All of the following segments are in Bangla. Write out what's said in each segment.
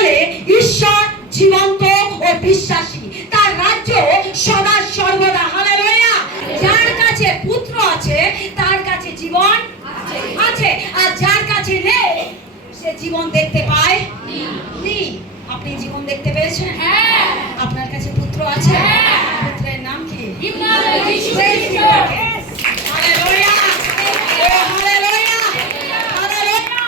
বলে ঈশ্বর জীবন্ত ও বিশ্বাসী, তার রাজ্য সদা সর্বদা। হালেলুয়া। যার কাছে পুত্র আছে তার কাছে জীবন আছে, আর যার কাছে নেই সে জীবন দেখতে পায় নেই। আপনি জীবন দেখতে পেয়েছেন? হ্যাঁ। আপনার কাছে পুত্র আছে? পুত্রের নাম কি? হালেলুয়া। হালেলুয়া। হালেলুয়া।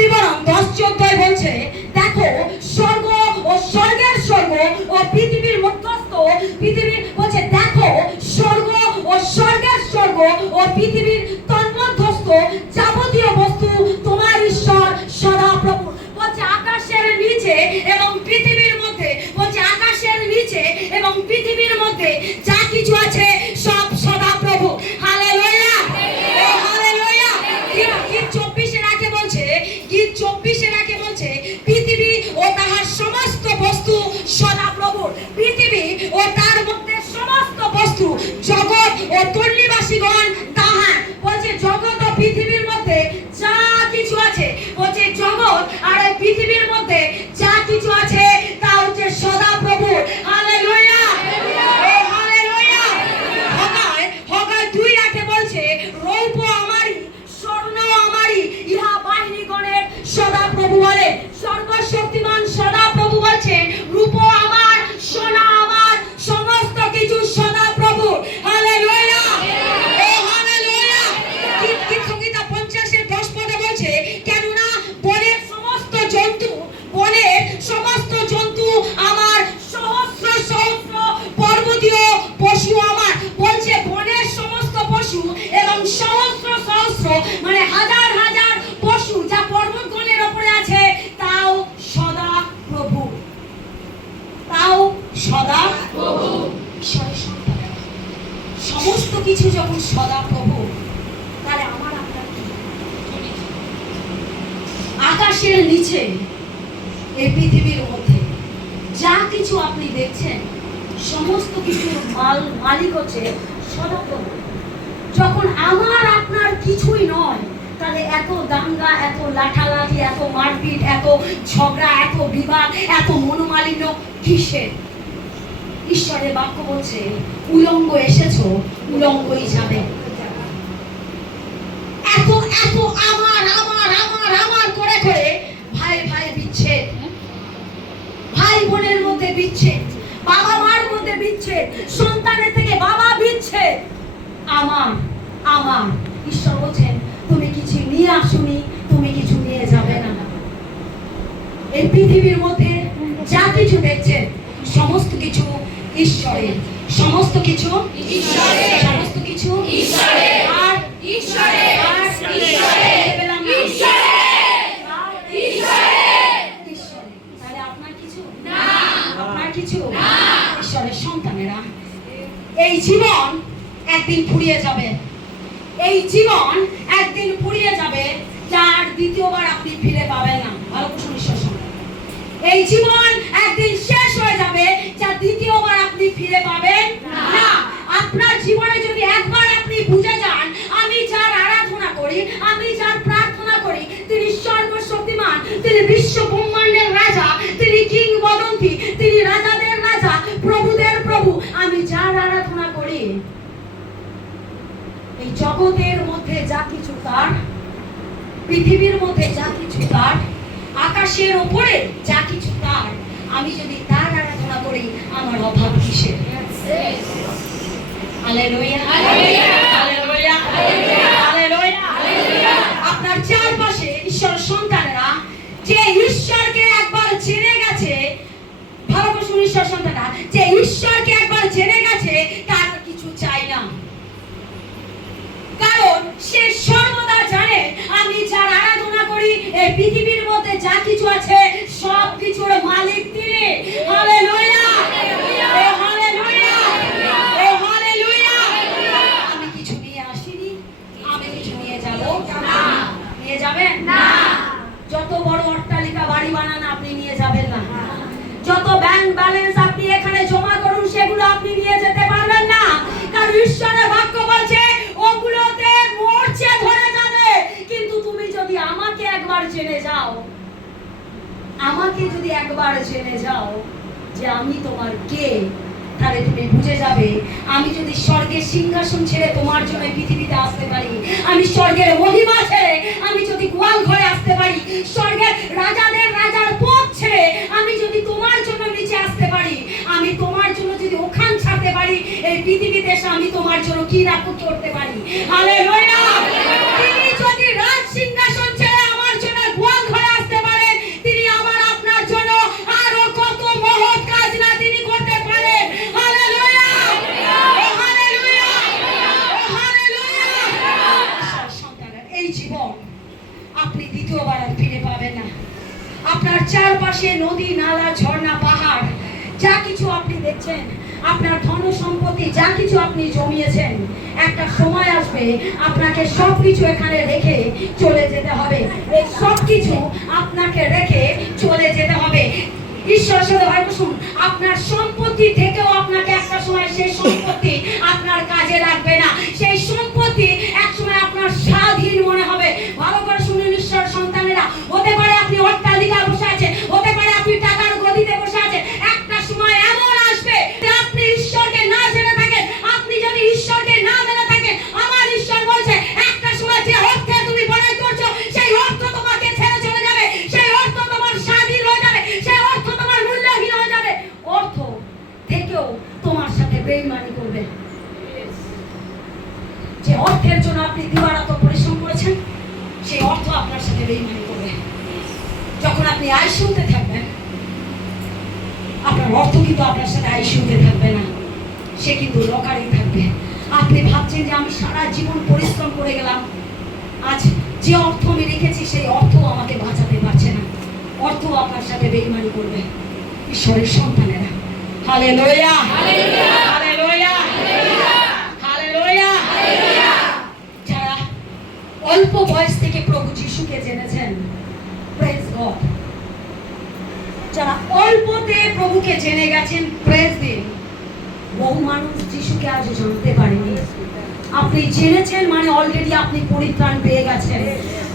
বিবরণ 10:14 বলছে, দেখো স্বর্গ ও স্বর্গের স্বর্গ ও পৃথিবীর মধ্যস্থ পৃথিবীর বলছে, দেখো স্বর্গ ও স্বর্গের স্বর্গ ও পৃথিবীর তন্মধ্যস্থ যাবতীয় বস্তু তোমার ঈশ্বর সদাপ্রভু। বলছে আকাশের নিচে এবং পৃথিবীর মধ্যে, বলছে আকাশের নিচে এবং পৃথিবীর মধ্যে যা কিছু আছে সব সদাপ্রভু। হালেলুয়া। হালেলুয়া। গীত 24-এর আগে বলছে, গীত 24-এর আগে বলছে, পৃথিবী ও তাহার সমস্ত বস্তু সদাপ্রভুর। পৃথিবী ও তার মধ্যে সমস্ত বস্তু, জগৎ ও তল্লীবাসীগণ তাহার। বলছে জগৎ ও পৃথিবীর মধ্যে যা কিছু আছে, বলছে জগৎ আর এই পৃথিবীর মধ্যে যা কিছু আছে তা হচ্ছে সদাপ্রভুর। হালেলুয়া। হালেলুয়া। হগায় 2:8 বলছে, রৌপ্য আমারই, স্বর্ণ আমারই, ইহা বাহিনীগণের সদাপ্রভু বলে। সর্বশক্তিমান সদাপ্রভু বলছেন, রূপ আমার, সোনা আমার, সমস্ত কিছু সদাপ্রভু। হালেলুয়া। হালেলুয়া। গীতসংহিতা 50-এর 10 পদে বলছে, কেননা বনের সমস্ত জন্তু, বনের সমস্ত জন্তু আমার, সহস্র সহস্র পর্বতীয় পশু আমার। বলছে বনের সমস্ত পশু এবং সহস্র সহস্র মানে হাজার হাজার পশু যা পর্বতগণের উপরে আছে তাও সদা প্রভু, তাও সদা প্রভু। ঈশ্বরের সন্তান, সমস্ত কিছু যখন সদা প্রভু, তাহলে আমার আপনার কি? আকাশের নিচে এই পৃথিবীর মধ্যে যা কিছু আপনি দেখছেন সমস্ত কিছুর মালিক হচ্ছে সদাপ্রভু। যখন আমার আপনার কিছুই নয়, তাহলে এত দাঙ্গা, এত লাঠালাঠি, এত মারপিট, এত ঝগড়া, এত বিবাদ, এত মনোমালিন্য কিসের? ঈশ্বরের বাক্য বলছে, উলঙ্গ এসেছো, উলঙ্গই যাবে। এত এত আমার আমার আমার আমার করে করে ভাই ভাই বিচ্ছেদ, ভাই বোনের মধ্যে বিচ্ছেদ, বাবা মার মধ্যে বিচ্ছেদ, সন্তানের থেকে বাবা বিচ্ছেদ। আমার আমার ঈশ্বর বলছেন, তুমি কিছু নিয়ে আসুনি, তুমি কিছু নিয়ে যাবে না। এই পৃথিবীর মধ্যে যা কিছু দেখছেন সমস্ত কিছু ঈশ্বরের, সমস্ত কিছু ঈশ্বরের, সমস্ত কিছু ঈশ্বরের, আর ঈশ্বরের, আর ঈশ্বরের, তাহলে আপনার কিছু না, আপনার কিছু না। ঈশ্বরের সন্তানেরা, এই জীবন একদিন ফুরিয়ে যাবে, এই জীবন একদিন ফুরিয়ে যাবে, যার দ্বিতীয়বার আপনি ফিরে পাবেন না। ভালো করে ঈশ্বর সন্তান, এই জীবন একদিন শেষ হয়ে যাবে, যা দ্বিতীয়বার আপনি ফিরে পাবেন না। আপনার জীবনে যদি একবার আপনি বুঝে যান, আমি যার আরাধনা করি, আমি যার প্রার্থনা করি, তিনি সর্বশক্তিমান, তিনি বিশ্ব ব্রহ্মাণ্ডের রাজা, তিনি কিংবদন্তি, তিনি রাজাদের রাজা, প্রভুদের প্রভু, আমি যার আরাধনা করি, এই জগতের মধ্যে যা কিছু তার, পৃথিবীর মধ্যে যা কিছু তার, আকাশের উপরে যা কিছু তার, আমি যদি তার আরাধনা করি, আমার অভাব কিসের? হালেলুয়া। হালেলুয়া। হালেলুয়া। আপনার চারপাশে ঈশ্বরের সন্তানেরা যে ঈশ্বরকে একবার জেনে গেছে, ভালো করে শুনুন ঈশ্বর সন্তানেরা, যে ঈশ্বরকে একবার জেনে গেছে, তার কিছু চাই না। কারণ সে সর্বদা জানে, আমি যার আরাধনা করি, এই পৃথিবীর মধ্যে যা কিছু আছে সব কিছুর মালিক তিনি। হালেলুয়া। হালেলুয়া। হালেলুয়া। আমি কিছু নিয়ে আসিনি, আমি কিছু নিয়ে যাব না। নিয়ে যাবেন না। যত বড় অট্টালিকা বাড়ি বানান আপনি নিয়ে যাবেন না, যত ব্যাংক ব্যালেন্স আপনি এখানে জমা করুন সেগুলো আপনি নিয়ে যেতে পারবেন না। কারণ ঈশ্বরের বাক্য বলছে ওগুলোতে মরচে ধরে যাবে, কিন্তু তুমি যদি আমাকে একবার জেনে যাও, আমাকে যদি একবার জেনে যাও যে আমি তোমার কে, তাহলে তুমি বুঝে যাবে আমি যদি স্বর্গের সিংহাসন ছেড়ে তোমার জন্য পৃথিবীতে আসতে পারি, আমি স্বর্গের মহিমা ছেড়ে আমি যদি গোয়াল ঘরে আসতে পারি, স্বর্গের রাজাদের রাজার পথ ছেড়ে আমি যদি তোমার জন্য নিচে আসতে পারি, আমি তোমার জন্য যদি ওখান ছাড়তে পারি, এই পৃথিবীতে এসে আমি তোমার জন্য কি না করতে পারি। হালেলুয়া! তিনি যদি রাজ সিংহাসন ছেড়ে আমার জন্য গোয়াল ঘরে আসতে পারেন, তিনি আমার আপনার জন্য আরো কত মহৎ কাজ না তিনি করতে পারেন। হালেলুয়া! হালেলুয়া! হালেলুয়া! সন্তানের এই জীবন আপনি দ্বিতীয়বার আর ফিরে পাবেন না। আপনার চারপাশে নদী, নালা, ঝর্ণা, পাহাড় যা কিছু আপনি দেখছেন, আপনার ধন সম্পত্তি যা কিছু আপনি জমিয়েছেন, একটা সময় আসবে আপনাকে সবকিছু এখানে রেখে চলে যেতে হবে। এই সবকিছু আপনাকে রেখে চলে যেতে হবে। ঈশ্বর সাথে হয়তো শুন, আপনার সম্পত্তি থেকেও আপনাকে একটা সময় সেই সম্পত্তি আপনার কাজে লাগবে না। সেই সম্পত্তি এক সময় আপনার স্বাধীন মনে হবে। ভালো করে শুনুন ঈশ্বর সন্তানেরা, হতে পারে আপনি অট্টালিকা বসে আছেন, হতে পারে আপনি টাকার গদিতে বসে আছেন, একটা সময় এমন আসবে আপনি ঈশ্বরকে না জেনে থাকেন, আপনি যদি ঈশ্বরকে না জেনে থাকেন, আমার ঈশ্বর বলছে একটা সময় যে অর্থে তুমি বড়াই করছো সেই অর্থ তোমাকে ছেড়ে চলে যাবে, সেই অর্থ তোমার স্বাধীন হয়ে যাবে, সেই অর্থ তোমার মূল্যহীন হয়ে যাবে। অর্থ থেকেও তোমার সাথে বেঈমানি করবে। যে অর্থের জন্য আপনি দিবারাত পরিশ্রম করেছেন, সেই অর্থ আপনার সাথে বেঈমানি করবে। যখন আপনি আইসিইউতে থাকবেন, আপনার অর্থ কিন্তু আপনার সাথে আইসিইউতে থাকবে না, সে কিন্তু লকারেই থাকবে। আপনি ভাবছেন যে আমি সারা জীবন পরিশ্রম করে গেলাম, আজ যে অর্থ আমি রেখেছি সেই অর্থ আমাকে বাঁচাতে পারছে না, অর্থ আপনার সাথে বেঈমানি করবে। ঈশ্বরের সন্তানেরা, হালেলুয়া! হালেলুয়া! হালেলুয়া! হালেলুয়া! যারা অল্প বয়স থেকে প্রভু যিশুকে জেনেছেন, প্রেজ গড। যারা অল্পতে প্রভুকে জেনে গেছেন, প্রেজ দিন। বহু মানুষ যিশুকে আজ জানতে পারেনি। আপনি জেনেছেন মানে অলরেডি আপনি পরিত্রাণ পেয়ে গেছেন।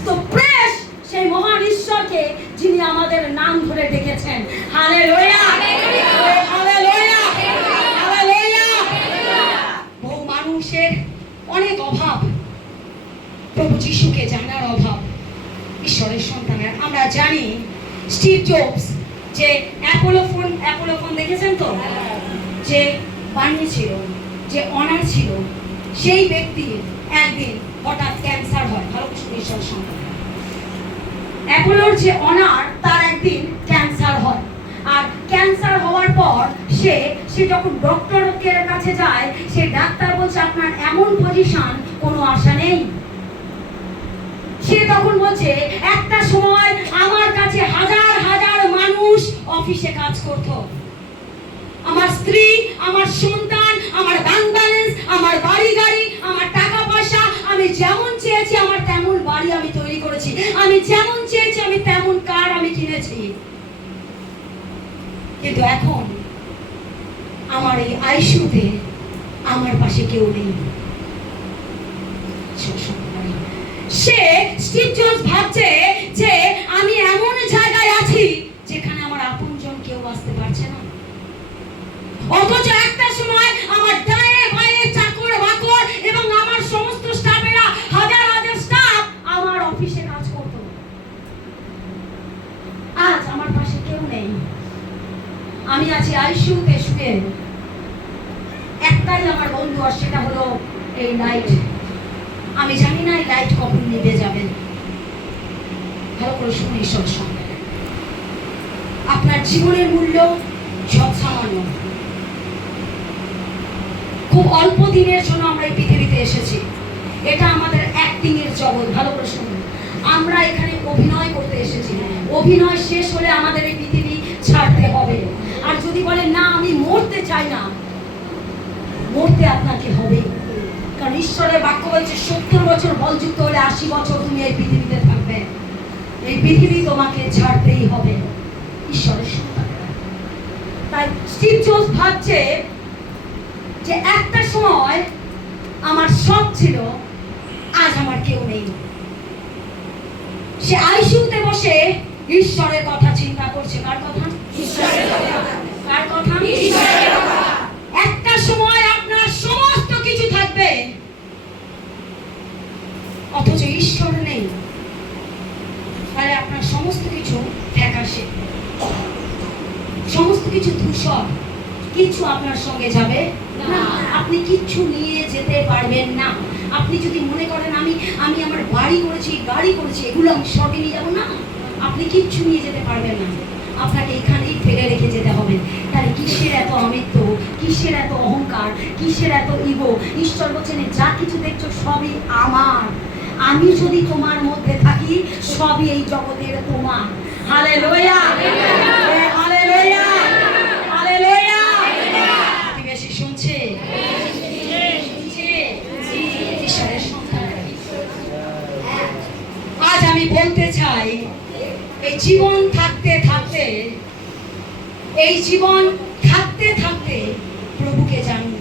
তো প্রেজ সেই মহান ঈশ্বরকে যিনি আমাদের নাম ধরে ডেকেছেন। হালেলুয়া! হালেলুয়া! হালেলুয়া! বহু মানুষের অনেক অভাব, প্রভু যিশুকে জানার অভাব। ঈশ্বরের সন্তানের আমরা জানি স্টিভ জবস যে অ্যাপোলো ফোন দেখেছেন তো, যে বানিয়েছিল, যে অনার ছিল, সেই ব্যক্তি একদিন হঠাৎ ক্যান্সার হয়। ভালো কিছু ঈশ্বরের সন্তান, অ্যাপোলোর যে অনার তার একদিন ক্যান্সার হয়। আর ক্যান্সার হওয়ার পর সে যখন ডক্টরের কাছে যায়, সে ডাক্তার বলছে আপনার এমন পজিশন, কোনো আশা নেই। সে তখন বলছে একটা সময় আমার কাছে হাজার হাজার মানুষ অফিসে কাজ করত, আমার স্ত্রী, আমার সন্তান, আমার ব্যাংক ব্যালেন্স, আমার বাড়ি গাড়ি, আমার টাকা পয়সা, আমি যেমন চেয়েছি আমার তেমন বাড়ি আমি তৈরি করেছি, আমি যেমন চেয়েছি আমি তেমন কার আমি কিনেছি। কিন্তু এখন আমার এই আইসিইউতে আমার পাশে কেউ নেই। সে স্টিভ জবস ভাবছে যে আমি এমন জায়গায় আছি যেখানে আমার আপনজন কেউ আসতে পারছে না, অথচ একটা সময় আমার ডায়ে বায়ে চাকর বাকর এবং আমার সমস্ত স্টাফেরা, হাজার হাজার স্টাফ আমার অফিসে কাজ করত। আজ আমার পাশে কেউ নেই, আমি আছি আইসিইউতে শুয়ে। একটাই আমার বন্ধু, আর সেটা হলো এই লাইট। আমি জানি না এই লাইট কখন নিভে যাবে। ভালো করে শুনে ঈশ্বর সঙ্গে, আপনার জীবনের মূল্য সব সামান্য। খুব অল্প দিনের জন্য আমরা এই পৃথিবীতে এসেছি, এটা আমাদের অ্যাক্টিং এর জগৎ। ভালো করে শুনুন, আমরা এখানে অভিনয় করতে এসেছি। অভিনয় শেষ হলে আমাদের এই পৃথিবী ছাড়তে হবে। আর যদি বলে না আমি মরতে চাই না, মরতে আপনাকে হবে। কারণ ঈশ্বরের বাক্য বলছে 70 বছর বলযুক্ত হলে 80 বছর তুমি এই পৃথিবীতে থাকবে। এই পৃথিবী তোমাকে ছাড়তেই হবে। ঈশ্বরের সন্তানেরা, তাই স্টিভ জবস ভাবছে যে একটা সময় আমার সব ছিল, আজ আমার কেউ নেই। সে আইসিইউতে বসে ঈশ্বরের কথা চিন্তা করছে। কার কথা? ঈশ্বরের কথা। কার কথা? ঈশ্বরের কথা। একটা সময় আপনার সমস্ত কিছু থাকবে, অথচ ঈশ্বর নেই, তাহলে আপনার সমস্ত কিছু ফ্যাকাশে, সমস্ত কিছু ধূসর, কিছু আপনার সঙ্গে যাবে না। আপনি কিচ্ছু নিয়ে যেতে পারবেন না। আপনি যদি মনে করেন আমি আমার বাড়ি করেছি, গাড়ি করেছি, এগুলো আমি স্বর্গে নিয়ে যাবো, না, আপনি কিচ্ছু নিয়ে যেতে পারবেন না। আপনাকে এখানেই ফেলে রেখে যেতে হবে। তাহলে কিসের এত আমিত্ব, কিসের এত অহংকার, কিসের এত ইগো? ঈশ্বর বলছেন যা কিছু দেখছো সবই আমার। আমি যদি তোমার মধ্যে থাকি, সবই এই জগতের তোমার। Hallelujah, hallelujah, hallelujah. বেশি শুনছে? ঈশ্বরের সন্তান, আজ আমি বলতে চাই, এই জীবন থাকতে থাকতে, এই জীবন থাকতে থাকতে প্রভুকে জানুন।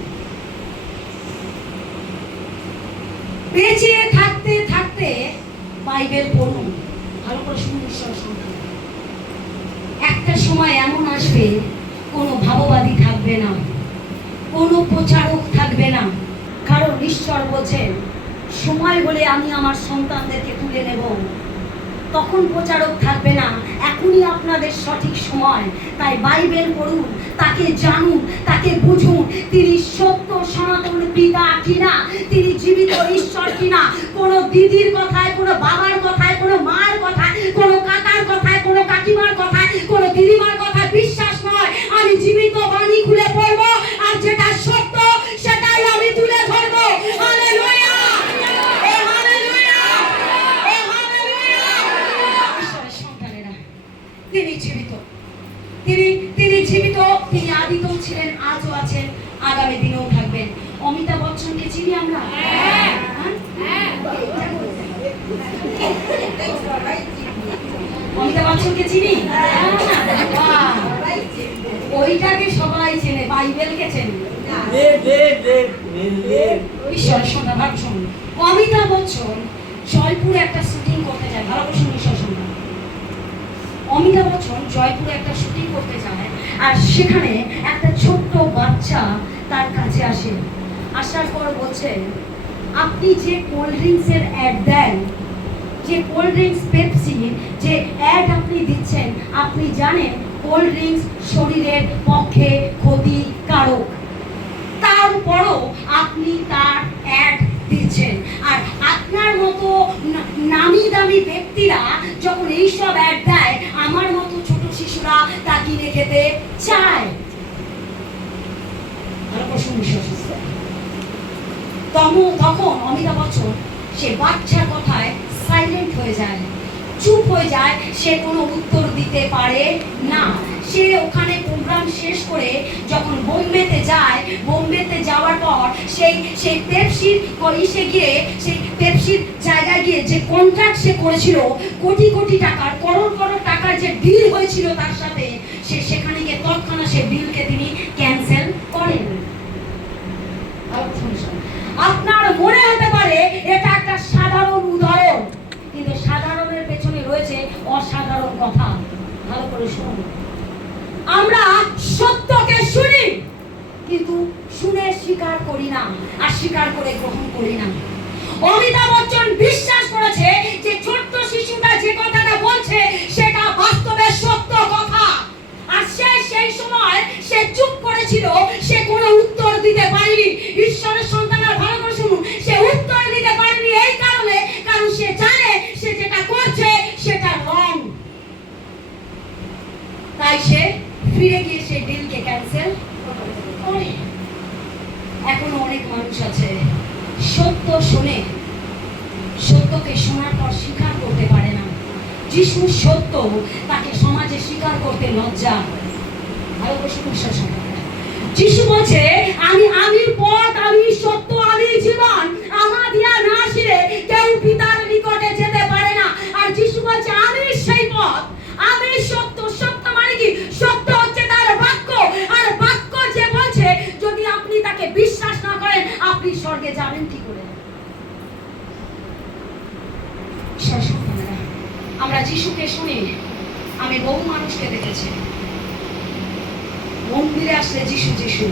বেঁচে থাকতে থাকতে বাইবেল পড়ুন। ভালো করে শুনুন ঈশ্বরের সন্তান। একটা সময় এমন আসবে, কোনো ভাববাদী থাকবে না, কোনো প্রচারক থাকবে না। কারণ ঈশ্বর বলছেন সময় বলে আমি আমার সন্তানদেরকে তুলে নেব। তখন প্রচারক থাকবে না, এখনই আপনাদের সঠিক সময়। তাই বাইবেল পড়ুন, তাকে জানুন, তাকে বুঝুন। তিনি সত্য সনাতন পিতা কিনা, তিনি জীবিত ঈশ্বর কিনা। কোনো দিদির কথায়, কোনো বাবার কথায়, কোনো মায়ের কথায়, কোনো কাকার কথায়, কোনো কাকিমার কথায়, কোনো দিদিমার কথায় বিশ্বাস নয়। আমি জীবিত বাণী খুলে পড়বো, আর যেটা সত্য সেটাই আমি তুলে ধরবো। Hallelujah, hallelujah, hallelujah. ঈশ্বরের সন্তানেরা, তিনি জীবিত, তিনি জীবিত, তিনি আদিতেও ছিলেন, আজও আছেন, আগামী দিনেও থাকবেন। অমিতাভ বচ্চনকে চিনি আমরা? অমিতাভ বচ্চনকে চিনি? ওইটাকে সবাই চেনে, বাইবেলকে চেনে। ঈশ্বরের সন্তান, ভালো শুনুন। অমিতাভ বচ্চন জয়পুরে একটা শুটিং করতে যায়। ভালো করে শুনুন ঈশ্বরের সন্তান। অমিতাভ বচ্চন জয়পুরে একটা শুটিং করতে যায়, আর সেখানে একটা ছোট্ট বাচ্চা তার কাছে আসে। আসার পর বলছে, আপনি যে কোল্ড ড্রিঙ্কসের অ্যাড দেন, যে কোল্ড ড্রিঙ্কস পেপসি যে অ্যাড আপনি দিচ্ছেন, আপনি জানেন কোল্ড ড্রিঙ্কস শরীরের পক্ষে ক্ষতিকারক, তারপরও আপনি তার অ্যাড দিচ্ছেন। আর আপনার মতো নামি দামি ব্যক্তিরা যখন এইসব অ্যাড দেয়, আমার মতো ছোট শিশুরা তা কিনে খেতে চায়। তখন অমিতাভ বচ্চন সে বাচ্চার কথায় সাইলেন্ট হয়ে যায়, চুপ হয়ে যায়, সে কোনো উত্তর দিতে পারে না। সে ওখানে প্রোগ্রাম শেষ করে যখন বোম্বেতে যায়, বোম্বেতে যাওয়ার পর সেই পেপসির ইসে গিয়ে, সেই পেপসির জায়গায় গিয়ে যে কন্ট্রাক্ট সে করেছিল, কোটি কোটি টাকার, করোড় করোড় টাকার যে ডিল হয়েছিল তার সাথে, সে সেখানে গিয়ে তৎক্ষণাৎ সে ডিলকে তিনি ক্যান্সেল করেন। আপনার মনে হতে পারে এটা একটা সাধারণ উদাহরণ, কিন্তু সাধারণের পেছনে রয়েছে অসাধারণ কথা। ভালো করে শুনুন। আমরা সত্যকে শুনি, কিন্তু শুনে স্বীকার করি না, আর স্বীকার করে গ্রহণ করি না। অমিতাভ বচ্চন বিশ্বাস করেছে যে ছোট্ট শিশুটা যে কথাটা বলছে সেটা বাস্তবে সত্য কথা, আর সেই সময় সে চুপ করেছিল, সে কোনো উত্তর দিতে পারেনি। ঈশ্বরের সন্তানরা ভালো করে শুনুন, সে উত্তর দিতে পারেনি এই কারণে, কারণ সে জানে সে যেটা করছে সেটা রং। তাই সে ফিরে গিয়ে সে ডিলকে ক্যান্সেল করে। এখনো অনেক মানুষ আছে সত্য শুনে, সত্যকে শোনার পর স্বীকার করতে পারে না। যিশু সত্য, তাকে সমাজে স্বীকার করতে লজ্জা। ভালো করে শুনুন। যিশু বলছে আমি পথ, আমি সত্য, আমি জীবন, আমার দিয়া না আসলে কেউ পিতার নিকটে যেতে পারে না। আর যিশু বলছে আমি সেই পথ, আমি সত্য। সত্য মানে কি? সত্য হচ্ছে তার বাক্য, আর বাক্য যে বলছে যদি আপনি তাকে বিশ্বাস না করেন, আপনি স্বর্গে যাবেন কি করে? আমরা যিশুকে শুনি, মন্দিরে আসলে যিশু যিশু,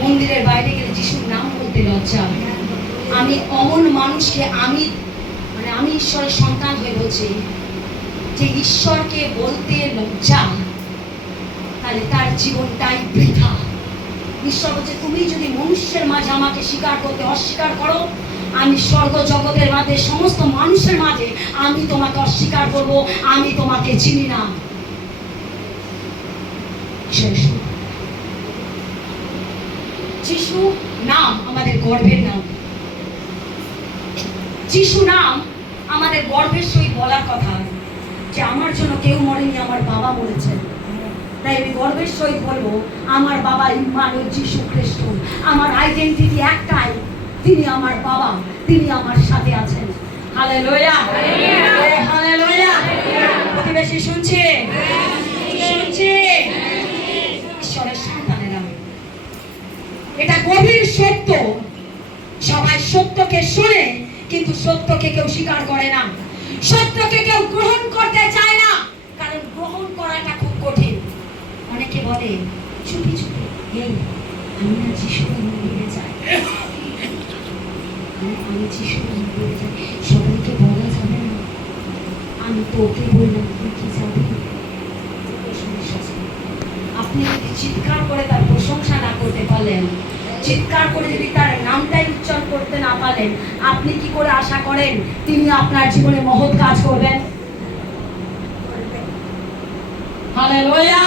মন্দিরের বাইরে গেলে যিশুর নাম বলতে লজ্জা। আমি অমন মানুষকে আমি ঈশ্বরের সন্তান হয়ে বলছি যে ঈশ্বরকে বলতে লজ্জা, তাহলে তার জীবনটাই বৃথা। ঈশ্বর বলছে তুমি যদি মনুষ্যের মাঝে আমাকে স্বীকার করতে অস্বীকার করো, আমি স্বর্গ জগতের মাঝে সমস্ত মানুষের মাঝে আমি তোমাকে অস্বীকার করব, আমি তোমাকে চিনি না। যিশু নাম আমাদের গর্বের নাম। যিশু নাম আমাদের গর্বের সহিত বলার কথা যে আমার জন্য কেউ মরেনি, আমার বাবা মরেছেন। তাই আমি গর্বের সহিত বলবো আমার বাবা ইম্মানুয়েল যিশু খ্রিস্ট। আমার আইডেন্টিটি একটাই, তিনি আমার বাবা, তিনি আমার সাথে আছেন। Hallelujah, hallelujah. প্রতিবেশী শুনছে? শুনছে? ঈশ্বরের সন্তানেরা, এটা গভীর সত্য। সবাই সত্যকে শোনে কিন্তু সত্যকে কেউ স্বীকার করে না, সত্যকে কেউ গ্রহণ করতে চায় না, কারণ গ্রহণ করাটা খুব কঠিন। অনেকে বলে চুপি চুপি, এই আমি না যিশুর মন্দিরে যাই, আমি যিশুর মন্দিরে যাই, সবাইকে বলা যাবে না। আমি তোকে বললাম তুই কি যাবি? আপনি যদি চিৎকার করে তার প্রশংসা না করতে পারলেন, চিৎকার করে যদি তার নামটাই উচ্চারণ করতে না পারেন, আপনি কি করে আশা করেন তিনি আপনার জীবনে মহৎ কাজ করবেন? হালেলুয়া,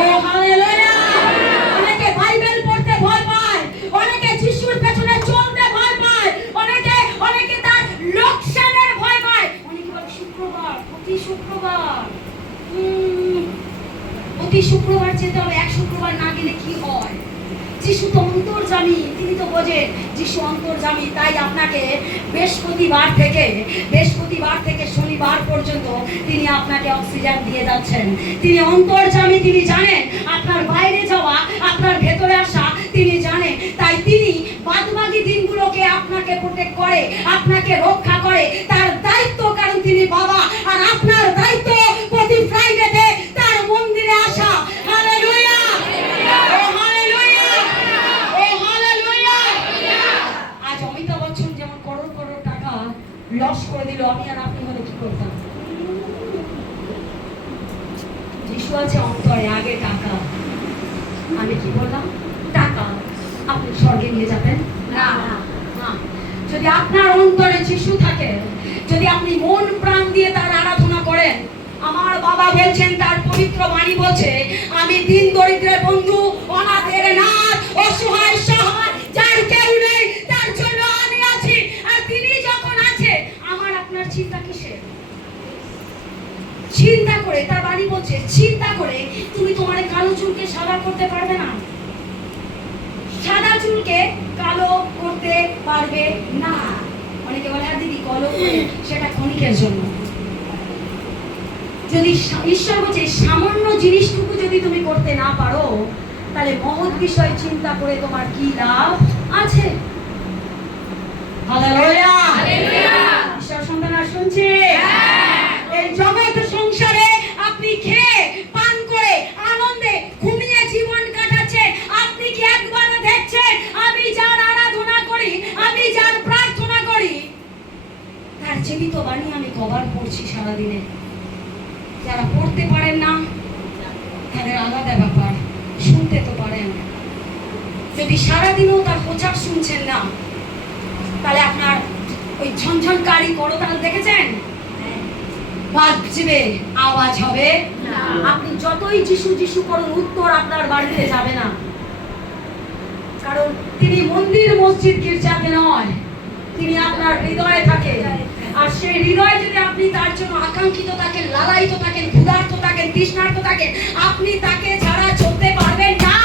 ও হালেলুয়া। অনেকে বাইবেল পড়তে ভয় পায়, অনেকে যিশুর পেছনে চলতে ভয় পায়, অনেকে তার লোকসানের ভয় পায়। অনেকে বলে শুক্রবার, প্রতি শুক্রবার যেতে হবে, এক শুক্রবার না গেলে কি হয়? যিশু তো অন্তর্যামী, তিনি তো বোঝেন যিশু অন্তর্যামী। তাই আপনাকে বৃহস্পতিবার থেকে শনিবার পর্যন্ত তিনি আপনাকে অক্সিজেন দিয়ে যাচ্ছেন। তিনি অন্তর্যামী, তিনি জানেন আপনার বাইরে যাওয়া, আপনার ভেতরে আসা তিনি জানেন। তাই তিনি বাদবাকি দিনগুলোকে আপনাকে প্রোটেক্ট করে, আপনাকে রক্ষা করে, তার দায়িত্ব, কারণ তিনি বাবা। আর আপনার দায়িত্ব প্রতি ফ্রাইডেতে তার মন্দিরে আসা। হালেলুয়া, ও হালেলুয়া, ও হালেলুয়া। আজ অমিতাভ বচ্চন যেমন করোড় করোড় টাকা লস করে দিল, আমি আর আপনি হলে কি করতাম? যিশু আছে অন্তরে, আগে টাকা। আমি কি বললাম? টাকা আপনি স্বর্গে নিয়ে যাবেন না। যদি আপনার অন্তরে যিশু থাকে, যদি আপনি মন প্রাণ দিয়ে তার আরাধনা করেন, আমার বাবা বলছেন, তার পবিত্র বাণী বলছে, আমি দিন দরিদ্রের বন্ধু, অনাথের নাথ, অসহায় সহায়, যার কেউ নেই তার জন্য আমি আছি। আর তিনি যখন আছে, আমার আপনার চিন্তা কিসের? চিন্তা করে, তার বাণী বলছে, চিন্তা করে তুমি তোমার কালো চুলকে সাদা করতে পারবে না। সাদা চুলকে কালো করতে পারবে না। অনেকে বলে আর দিদি কালো করে, সেটা ক্ষণিকের জন্য। যদি ঈশ্বর বলছে সামান্য জিনিসটুকু যদি তুমি করতে না পারো, তাহলে মহৎ বিষয় চিন্তা করে তোমার কি লাভ আছে? Hallelujah, hallelujah. ঈশ্বর সন্তানরা শুনছে? এই জগৎ সংসারে আপনি খেয়ে পান করে আনন্দে ঘুমিয়ে জীবন কাটাচ্ছেন। আপনি কি একবারও দেখছেন আমি যার আরাধনা করি, আমি যার প্রার্থনা করি, তার জীবিত বাণী আমি কবার পড়ছি সারাদিনে? যারা পড়তে পারেন না তাদের আলাদা ব্যাপার, শুনতে তো পারেন। যদি সারাদিনও তার প্রচার শুনছেন না, তাহলে আপনার ওই ঝনঝনকারী করতাল দেখেছেন? বাজবে, আওয়াজ হবে না। আপনি যতই যিশু যিশু করুন, উত্তর আপনার বাড়িতে যাবে না। কারণ তিনি মন্দির মসজিদ গির্জাতে নয়, তিনি আপনার হৃদয়ে থাকে। আর সেই হৃদয়ে যদি আপনি তার জন্য আকাঙ্ক্ষিত থাকেন, লালায়িত থাকেন, ক্ষুধার্ত থাকেন, তৃষ্ণার্ত থাকেন, আপনি তাকে ছাড়া চলতে পারবেন না।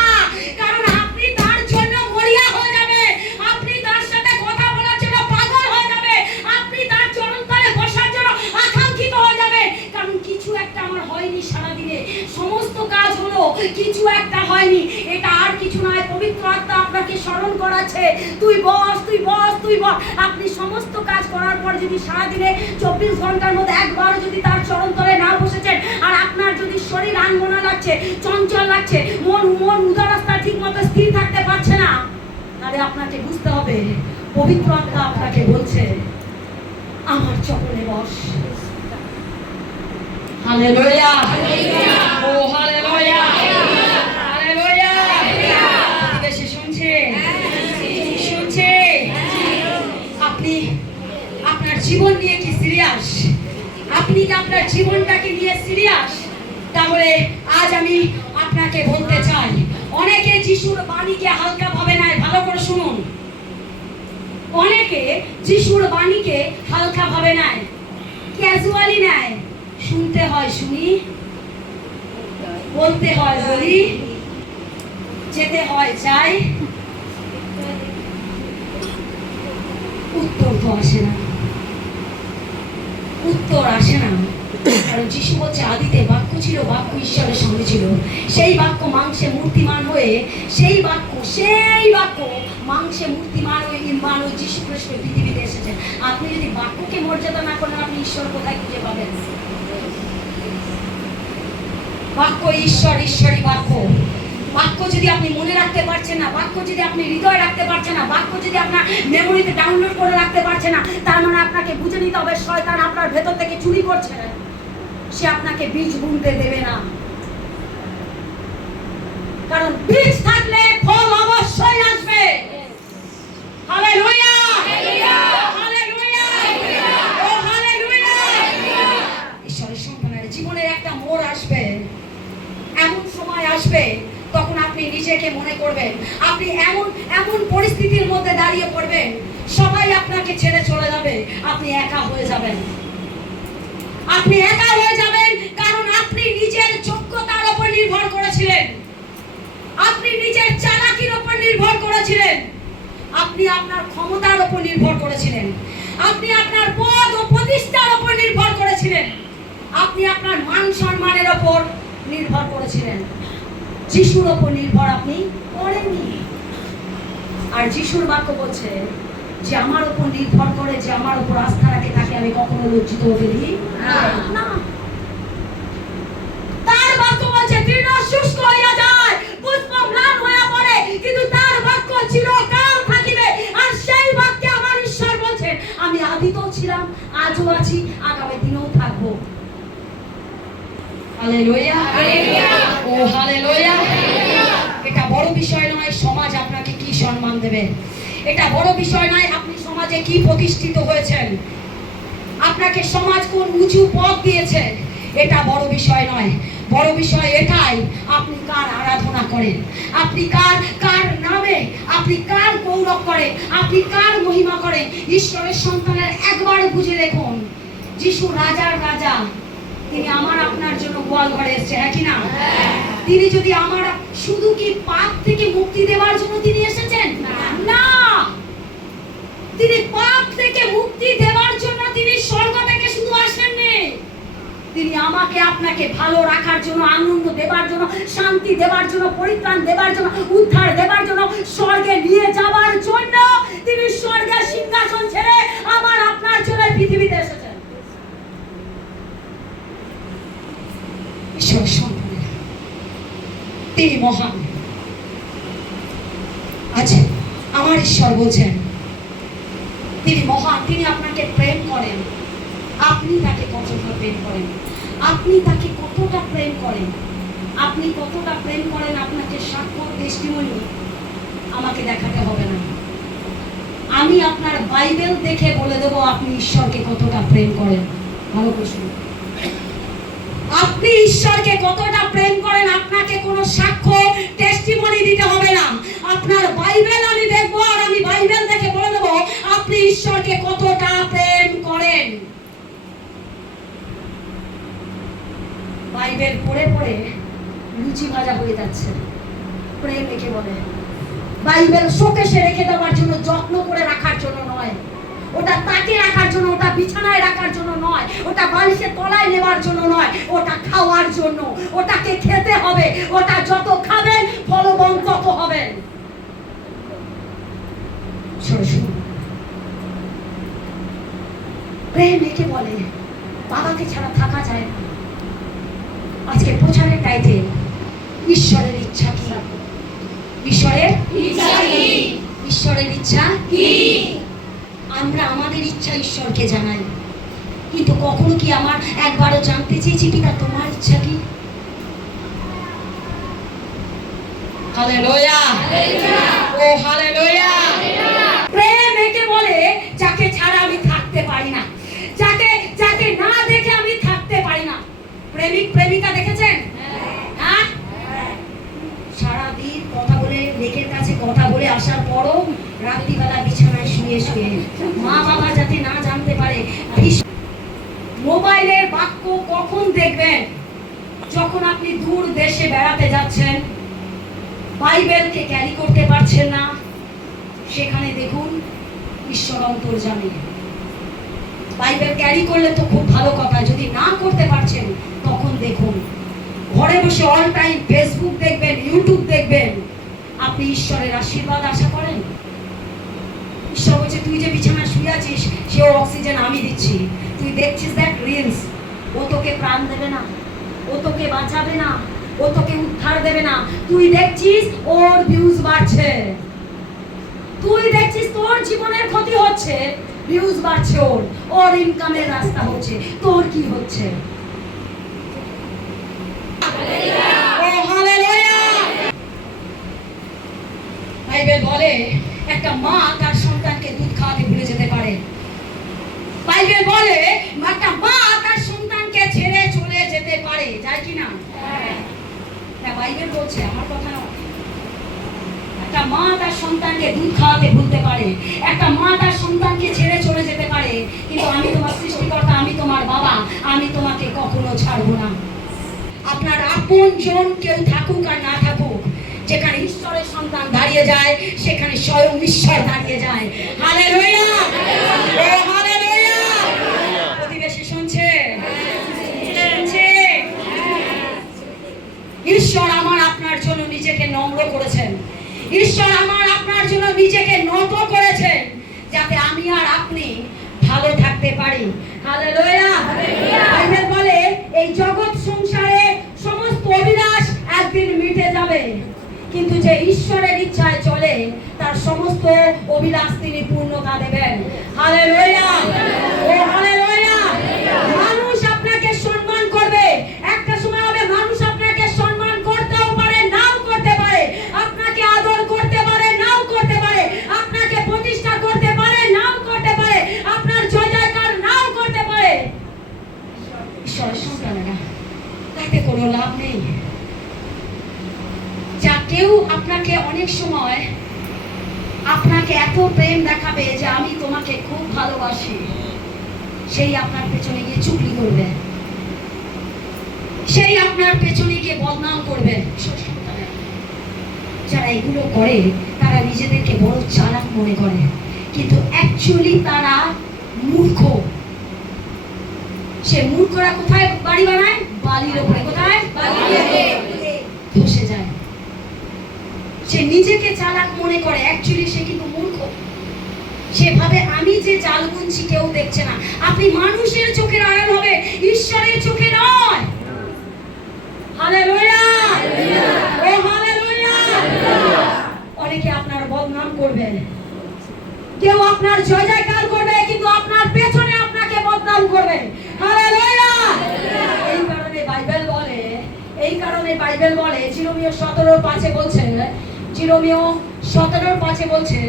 কারণ আপনি তার জন্য মরিয়া হয়ে যাবেন, আপনি তার সাথে কথা বলার জন্য পাগল হয়ে যাবেন, আপনি তার চরণতলে বসার জন্য আকাঙ্ক্ষিত হয়ে যাবেন। কারণ কিছু একটা আমার হয়নি সারাদিনে, সমস্ত কাজ হলো, কিছু একটা হয়নি। এটা আর কিছু নয়, পবিত্র আত্মা আপনাকে স্মরণ করাচ্ছে, তুই বস, তুই বস, তুই বস। আপনি সমস্ত কাজ করার পর যদি সারাদিনে 24 ঘন্টার মধ্যে একবারও যদি তার চরণতলে না বসেছেন, আর আপনার যদি শরীর আনমনা লাগছে, লাগছে, চঞ্চল লাগছে, মন উদার রাস্তা ঠিক মতো স্থির থাকতে পারছে না, তাহলে আপনাকে বুঝতে হবে পবিত্র আত্মা আপনাকে বলছে আমার চরণে বস। হালেলুয়া, ও হালেলুয়া, হালেলুয়া। বেশি শুনছে, শুনছে? আপনি আপনার জীবন নিয়ে কি সিরিয়াস? আপনি কি আপনার জীবনটাকে নিয়ে সিরিয়াস? তাহলে আজ আমি আপনাকে বলতে চাই, অনেকে যিশুর বাণীকে হালকা ভাবে নেয়। ভালো করে শুনুন, অনেকে যিশুর বাণীকে হালকা ভাবে নেয়, ক্যাজুয়ালি নেয়। শুনতে হয় শুনি, বলতে হয় বলি, যেতে হয় যাই, উত্তর তো আসে না, উত্তর আসে না। কারণ যিশু বলছে আদিতে বাক্য ছিল, বাক্য ঈশ্বরের সঙ্গে ছিল, সেই বাক্য মাংসে মূর্তিমান হয়ে, সেই বাক্য মাংসে মূর্তিমান হয়ে মানুষ যিশু খ্রিস্ট পৃথিবীতে এসেছেন। আপনি যদি বাক্যকে মর্যাদা না করেন, আপনি ঈশ্বর কোথায় খুঁজে পাবেন? বাক্য ঈশ্বর, ঈশ্বরই বাক্য। বাক্য যদি আপনি মনে রাখতে পারছেন না, বাক্য যদি আপনি হৃদয়ে রাখতে পারছেন না, বাক্য যদি আপনার মেমোরিতে ডাউনলোড করে রাখতে পারছেন না, তার মানে আপনাকে বুঝে নিতে হবে শয়তান আপনার ভেতর থেকে চুরি করছে। সে আপনাকে বীজ বুনতে দেবে না, কারণ বীজ থাকলে ফল অবশ্যই আসবে। হালেলুয়া, হালেলুয়া, ও হালেলুয়া। ঈশ্বরের সন্তানের জীবনের একটা মোড় আসবে, এমন সময় আসবে তখন আপনি নিজেকে মনে করবেন, আপনি এমন পরিস্থিতির মধ্যে দাঁড়িয়ে পড়বেন, সবাই আপনাকে ছেড়ে চলে যাবে, আপনি একা হয়ে যাবেন। আপনি একা হয়ে যাবেন, কারণ আপনি নিজের যোগ্যতার উপর নির্ভর করেছিলেন, আপনি নিজের চালাকির উপর নির্ভর করেছিলেন, আপনি আপনার ক্ষমতার উপর নির্ভর করেছিলেন, আপনি আপনার পদ ও প্রতিষ্ঠার উপর নির্ভর করেছিলেন, আপনি আপনার মান সম্মানের উপর নির্ভর করেছিলেন। যিশুর উপর নির্ভর আপনি করেননি। আর যিশুর বাক্য বলছে যে আমার উপর নির্ভর করে, যে আমার উপর আস্থা রাখে, তাকে আমি কখনো লজ্জিত হতে দিই না। তার বাক্য বলছে তৃণ শুষ্ক হইয়া যায়, পুষ্প ম্লান হইয়া পড়ে, কিন্তু তার বাক্য চিরকাল থাকিবে। আর সেই বাক্যে আমার ঈশ্বর বলছেন আমি আদিতেও ছিলাম, আজও আছি, আগামী দিনেও থাকবো। হালেলুয়া, ও হালেলুয়া। এটা বড় বিষয় নয় সমাজ আপনাকে কি সম্মান দেবে, এটা বড় বিষয় নয় আপনি সমাজে কি প্রতিষ্ঠিত হয়েছেন, আপনাকে সমাজ কোন উঁচু পদ দিয়েছে, এটা বড় বিষয় নয়। বড় বিষয় এটাই আপনি কার আরাধনা করেন, আপনি কার নামে, আপনি কার গৌরব করেন, আপনি কার মহিমা করেন। ঈশ্বরের সন্তানের একবার বুঝে দেখুন, যিশু রাজার রাজা, তিনি আমার আপনার জন্য গোয়াল ঘরে এসেছে, হ্যাঁ কি না? তিনি যদি আমার শুধু কি পাপ থেকে মুক্তি দেওয়ার জন্য তিনি এসেছেন? না, তিনি পাপ থেকে মুক্তি দেওয়ার জন্য তিনি স্বর্গ থেকে শুধু আসেননি, তিনি আমাকে আপনাকে ভালো রাখার জন্য, আনন্দ দেবার জন্য, শান্তি দেবার জন্য, পরিত্রাণ দেবার জন্য, উদ্ধার দেবার জন্য, স্বর্গে নিয়ে যাওয়ার জন্য তিনি স্বর্গের সিংহাসন ছেড়ে আমার আপনার জন্য পৃথিবীতে এসেছেন। ঈশ্বরের সন্তানেরা, তিনি মহান। আজ আমার ঈশ্বর বলছেন তিনি মহান, তিনি আপনাকে প্রেম করেন। আপনি তাকে কতটা প্রেম করেন, আপনি তাকে কতটা প্রেম করেন, আপনি কতটা প্রেম করেন, আপনাকে সাক্ষ্য টেস্টিমনি আমাকে দেখাতে হবে না। আমি আপনার বাইবেল দেখে বলে দেবো আপনি ঈশ্বরকে কতটা প্রেম করেন। ভালো করে শুনুন, আপনি ঈশ্বরকে কতটা প্রেম করেন, আপনাকে কোনো সাক্ষ্য টেস্টিমনি দিতে হবে না। আপনার বাইবেল আমি দেখবো, আর আমি বাইবেল দেখে বলে দেবো আপনি ঈশ্বরকে কতটা প্রেম করেন। বাইবেল পড়ে পড়ে লুচি ভাজা হয়ে যাচ্ছে, প্রেম একে বলে। বাইবেল শোকেসে রেখে দেওয়ার জন্য, যত্ন করে রাখার জন্য নয়, ওটা তাকে রাখার জন্য, ওটা বিছানায় রাখার জন্য নয়, ওটা বালিশের তলায় নেওয়ার জন্য নয়, ওটা খাওয়ার জন্য। ওটাকে খেতে হবে, ওটা যত খাবেন ফলবান তত হবেন। প্রেম একে বলে, বাবাকে ছাড়া থাকা যায় না। আজকে প্রচারের টাইটেল ঈশ্বরের ইচ্ছা কি? ঈশ্বরের ইচ্ছা কি? আমরা আমাদের ইচ্ছা ঈশ্বরকে জানাই, কিন্তু কখনো কি আমার একবারও জানতে চেয়েছি পিতা তোমার ইচ্ছা কি? হালেলুয়া, ও হালেলুয়া। প্রেম একে বলে যাকে ছাড়া আমি থাকতে পারি না, যাকে না দেখে আমি থাকতে পারি না। প্রেমিক প্রেমিকা দেখেছেন? হ্যাঁ, সারাদিন কথা বলে, লেকের কাছে কথা বলে আসার পরও রাত্রিবেলা বিছানায় শুয়ে শুয়ে মা বাবা যাতে না জানতে পারে। মোবাইলের বাক্য কখন দেখবেন? যখন আপনি দূর দেশে বেড়াতে যাচ্ছেন, বাইবেলকে ক্যারি করতে পারছেন না, সেখানে দেখুন ঈশ্বর অন্তর্যামী। বাইবেল ক্যারি করলে তো খুব ভালো কথা, যদি না করতে পারছেন তখন দেখুন ঘরে বসে অল টাইম ফেসবুক দেখবেন, ইউটিউব দেখবেন, আপনি ঈশ্বরের আশীর্বাদ আশা করেন? ঈশ্বর বলছে তুই যে বিছানায় শুয়ে আছিস সেও অক্সিজেন আমি দিচ্ছি, তুই দেখছিস দেখ রিলস, ও তোকে প্রাণ দেবে না, ও তোকে বাঁচাবে না, ও তোকে উদ্ধার দেবে না। তুই দেখছিস ওর ভিউজ বাড়ছে, তুই দেখছিস তোর জীবনের ক্ষতি হচ্ছে, ভিউজ বাড়ছে, ওর ইনকামের রাস্তা হচ্ছে, তোর কি হচ্ছে? বাইবেল বলে একটা মা তার সন্তানকে দুধ খাওয়াতে ভুলে যেতে পারে। বাইবেল বলে একটা মা তার সন্তানকে ছেড়ে চলে যেতে পারে, যায় কি না? হ্যাঁ, বাইবেল বলছে, আমার কথা নয়। একটা মা তার সন্তানকে দুধ খাওয়াতে ভুলতে পারে, একটা মা তার সন্তানকে ছেড়ে চলে যেতে পারে, কিন্তু আমি তোমার সৃষ্টিকর্তা, আমি তোমার বাবা, আমি তোমাকে কখনো ছাড়বো না। আপনার আপন জন কেউ থাকুক আর না থাকুক, যেখানে ঈশ্বরের সন্তান দাঁড়িয়ে যায় সেখানে স্বয়ং ঈশ্বর দাঁড়িয়ে যায়। হালেলুয়া, ও হালেলুয়া। প্রতিবেশী শুনছে? ঈশ্বর আমার আপনার জন্য নিজেকে নম্র করেছেন, ঈশ্বর আমার আপনার জন্য নিজেকে নত করেছেন, যাতে আমি আর আপনি ভালো থাকতে পারি। হালেলুয়া। বাইবেল বলে এই জগৎ সংসারে সমস্ত অভিলাষ একদিন মিটে যাবে, কিন্তু যে ঈশ্বরের ইচ্ছায় চলে তার সমস্ত অভিলাষ তিনি পূর্ণতা দেবেন। হালেলুয়া, ও হালেলুয়া। মানুষ আপনাকে সম্মান করবে, একটা সময় হবে মানুষ আপনাকে সম্মান করতেও পারে, নাও করতে পারে, আপনাকে আদর করতে পারে, নাও করতে পারে, আপনাকে প্রতিষ্ঠা করতে পারে, নাও করতে পারে, আপনার জয় জয়কার নাও করতে পারে। ঈশ্বরের সন্তানেরা, তাতে কোনো লাভ নেই। যা কেউ আপনাকে অনেক সময় আপনাকে এত প্রেম দেখাবে যে আমি তোমাকে খুব ভালোবাসি, সেই আপনার পেছনে গিয়ে চুগলি করবে, সেই আপনার পেছনে গিয়ে বদনাম করবে। যারা এগুলো করে তারা নিজেদেরকে বড় চালাক মনে করে, কিন্তু অ্যাকচুয়ালি তারা মূর্খ। সে মূর্খরা কোথায় বাড়ি বানায়? বালির উপরে। কোথায়? ধসে যায়। সে নিজেকে চালাক মনে করে, অ্যাকচুয়ালি সে কিন্তু মূর্খ। সে ভাবে আমি যে জাল বুনছি কেউ দেখছে না। আপনি মানুষের চোখের আড়াল হবে, ঈশ্বরের চোখে নয়। হালেলুয়া, ও হালেলুয়া। অনেকে আপনার বদনাম করবে, কেউ আপনার জয় জয়কার করবে, কিন্তু আপনার পেছনে আপনাকে বদনাম করবে। হালেলুয়া। এই কারণে বাইবেল বলে জিরোমিও 17:5 বলছে, জিরোমিও 17:5 বলছে,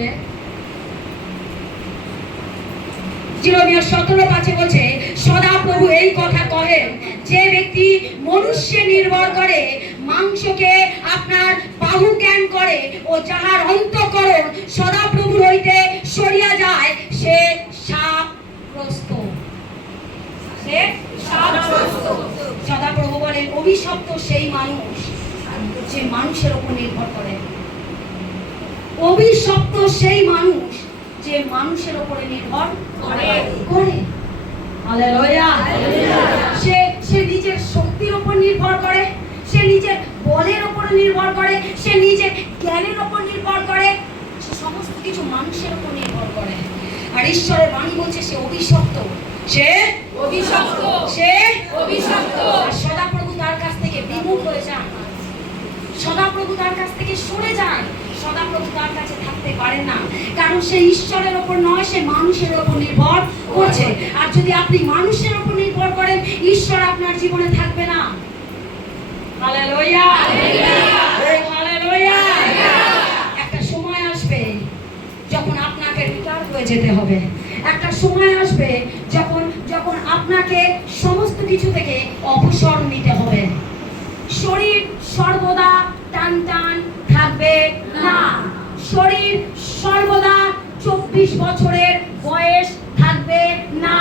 জিরোমিও 17:5 বলছে, সদা প্রভু এই কথা কহেন, যে ব্যক্তি মনুষ্যে নির্ভর করে, মাংসকে আপনার বাহু জ্ঞান করে ও যাহার অন্তঃকরণ সদা প্রভু হইতে সরিয়া যায়, সে শাপগ্রস্ত। সে শাপগ্রস্ত। সদা প্রভু বলেন অভিশপ্ত সেই মানুষ যে মানুষের উপর নির্ভর করে। অভিশপ্ত সেই মানুষ যে মানুষের উপরে নির্ভর করে। হালেলুয়া। সে নিজের শক্তির উপর নির্ভর করে, সে নিজের বলের উপর নির্ভর করে, সে নিজের জ্ঞানের উপর নির্ভর করে, সে সমস্ত কিছু মানুষের উপর নির্ভর করে। আর ঈশ্বরের বাণী বলছে সে অভিশপ্ত, সে অভিশপ্ত, সে অভিশপ্ত। আর সদাপ্রভু তার কাছ থেকে বিমুখ হয়ে যান। সদাপ্রভু তার কাছ থেকে সরে যান। সদাপ্রভু তার কাছে থাকতে পারে না, কারণ সে ঈশ্বরের ওপর নয়, সে মানুষের ওপর নির্ভর করছে। আর যদি আপনি মানুষের ওপর নির্ভর করেন, ঈশ্বর আপনার জীবনে থাকবে না। Hallelujah, hallelujah. একটা সময় আসবে যখন আপনাকে রিটায়ার হয়ে যেতে হবে। একটা সময় আসবে যখন যখন আপনাকে সমস্ত কিছু থেকে অবসর নিতে হবে। শরীর সর্বদা টান টান থাকবে না। শরীর সর্বদা 24 বছরের বয়স থাকবে না।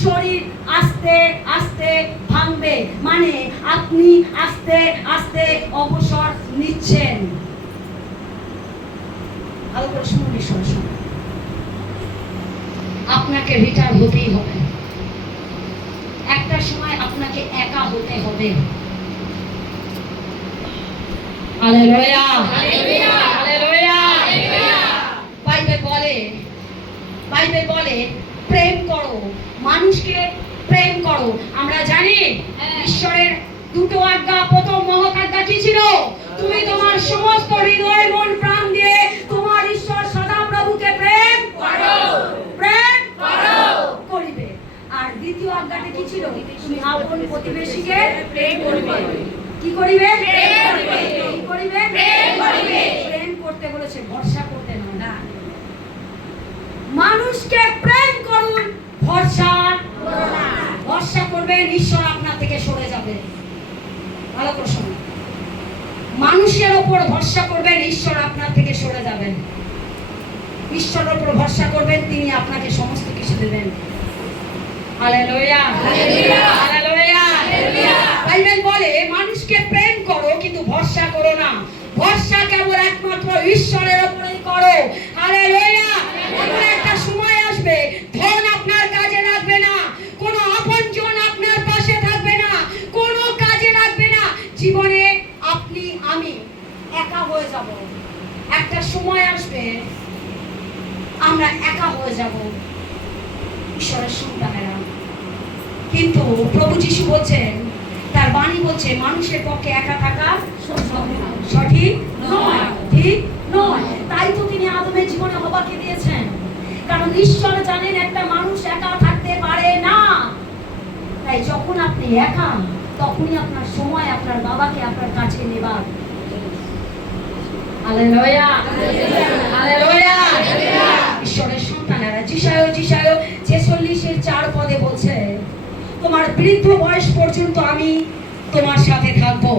শরীর আস্তে আস্তে ভাঙবে, মানে আপনি আস্তে আস্তে অবসর নিচ্ছেন। ভালো করে শুনুন, শুনুন, আপনাকে রিটায়ার হতেই হবে। একটা সময় আপনাকে একা হতে হবে। Hallelujah, hallelujah, hallelujah. বাইবেল বলে প্রেম করো, মানুষকে প্রেম করো। আমরা জানি ঈশ্বরের দুটো আজ্ঞা। প্রথম মহৎ আজ্ঞা কি ছিল? তুমি তোমার সমস্ত হৃদয়, মন, প্রাণ দিয়ে তোমার ঈশ্বর সদাপ্রভুকে প্রেম করো, প্রেম করো করিবে। আর দ্বিতীয় আজ্ঞাটা কি ছিল? তুমি আপন প্রতিবেশীকে প্রেম করিবে। কি করিবে? প্রেম করিবে। কি করিবে? প্রেম করিবে। প্রেম করতে বলেছে, ভরসা করতে না। মানুষকে প্রেম করুন, ভরসা করুন না। ভরসা করবেন, ঈশ্বর আপনার থেকে সরে যাবে। ভালো করে শুনুন, মানুষের উপর ভরসা করবেন, ঈশ্বর আপনার থেকে সরে যাবেন। ঈশ্বরের উপর ভরসা করবেন, তিনি আপনাকে সমস্ত কিছু দেবেন। Hallelujah, hallelujah, hallelujah, hallelujah. Bible বলে মানুষকে প্রেম করো কিন্তু ভরসা করো না। ভরসা কেবল একমাত্র ঈশ্বরের উপরেই করো। হালেলুয়া। এমন একটা সময় আসবে, ধন আপনার কাজে লাগবে না, কোনো আপনজন আপনার পাশে থাকবে না, কোনো কাজে লাগবে না। জীবনে আপনি আমি একা হয়ে যাব। একটা সময় আসবে আমরা একা হয়ে যাব, ঈশ্বরের সন্তানেরা। কিন্তু প্রভু যিশু বলছেন, তার বাণী বলছে, মানুষের পক্ষে একা থাকা সঠিক নয়, ঠিক নয়। তাই তো তিনি আদমের জীবনে হবাকে দিয়েছেন, কারণ ঈশ্বর জানেন একটা মানুষ একা থাকতে পারে না। তাই যখন আপনি একা, তখনই আপনার সময় আপনার বাবাকে আপনার কাছে নেবার। Hallelujah, hallelujah. ঈশ্বরের সন্তানেরা, যিশায় 46:4 পদে বলছে, তোমার বৃদ্ধ বয়স পর্যন্ত আমি তোমার সাথে থাকবো,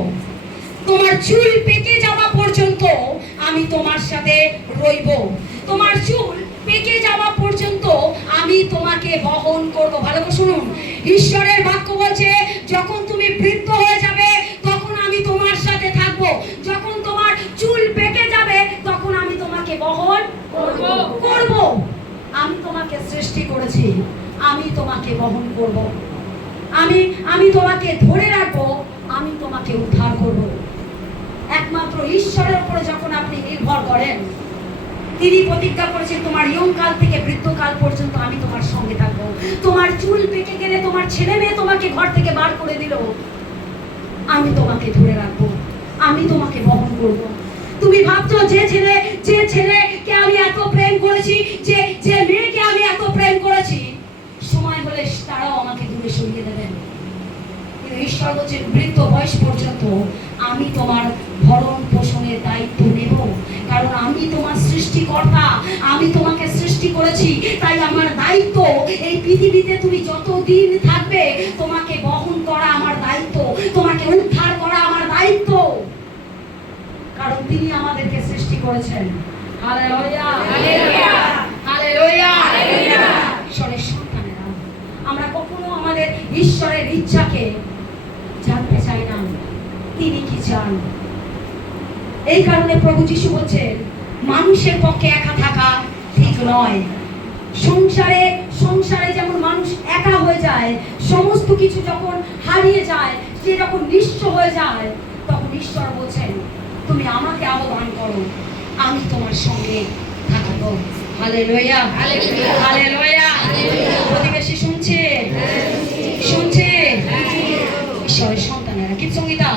তোমার চুল পেকে যাওয়া পর্যন্ত আমি তোমার সাথে রইব। তোমার চুল পেকে যাওয়া পর্যন্ত আমি তোমাকে বহন করব। ভালো করে শুনুন, ঈশ্বরের বাক্য বলছে, যখন তুমি বৃদ্ধ হয়ে যাবে তখন আমি তোমার সাথে থাকব। যখন তোমার চুল পেকে যাবে তখন আমি তোমাকে বহন করব। আমি তোমাকে সৃষ্টি করেছি, আমি তোমাকে বহন করব। আমি তোমাকে ধরে রাখবো, আমি তোমাকে উদ্ধার করব। একমাত্র ঈশ্বরের উপরে যখন আপনি নির্ভর করেন, তিনি প্রতিজ্ঞা করেছেন, তোমার ইয়ংকাল থেকে বৃদ্ধকাল পর্যন্ত আমি তোমার সঙ্গে থাকবো। তোমার চুল পেকে গেলে, তোমার ছেলে মেয়ে তোমাকে ঘর থেকে বার করে দিল, আমি তোমাকে ধরে রাখবো, আমি তোমাকে বহন করব। তুমি ভাবছো যে ছেলেকে আমি এত প্রেম করেছি, যে মেয়েকে আমি এত প্রেম করেছি, সময় হলে তারাও আমাকে দূরে সরিয়ে দেবেন। কিন্তু ঈশ্বর বলছেন, বৃদ্ধ বয়স পর্যন্ত আমি তোমার ভরণ পোষণের দায়িত্ব নেব, কারণ আমি তোমার সৃষ্টিকর্তা, আমি তোমাকে সৃষ্টি করেছি। তাই আমার দায়িত্ব, এই পৃথিবীতে তুমি যতদিন থাকবে তোমাকে বহন করা আমার দায়িত্ব, তোমাকে উদ্ধার করা আমার দায়িত্ব, কারণ তিনি আমাদেরকে সৃষ্টি করেছেন। Hallelujah, hallelujah, hallelujah, hallelujah. ঈশ্বরের সন্তানেরা, আমরা কখনো আমাদের ঈশ্বরের ইচ্ছাকে জানতে চাই না, তিনি কি চান। এই কারণে প্রভু যিশু বলছেন, মানুষের পক্ষে একা থাকা ঠিক নয়। সংসারে যেমন মানুষ একা হয়ে যায়, সমস্ত কিছু যখন হারিয়ে যায়, সে যখন নিঃস্ব হয়ে যায়, তখন ঈশ্বর বলছেন, তুমি আমাকে আহ্বান করো, আমি তোমার সঙ্গে থাকবো। Hallelujah, hallelujah, hallelujah. প্রতিবেশী শুনছে, শুনছে। ঈশ্বরের সন্তানেরা, গীত সংহিতা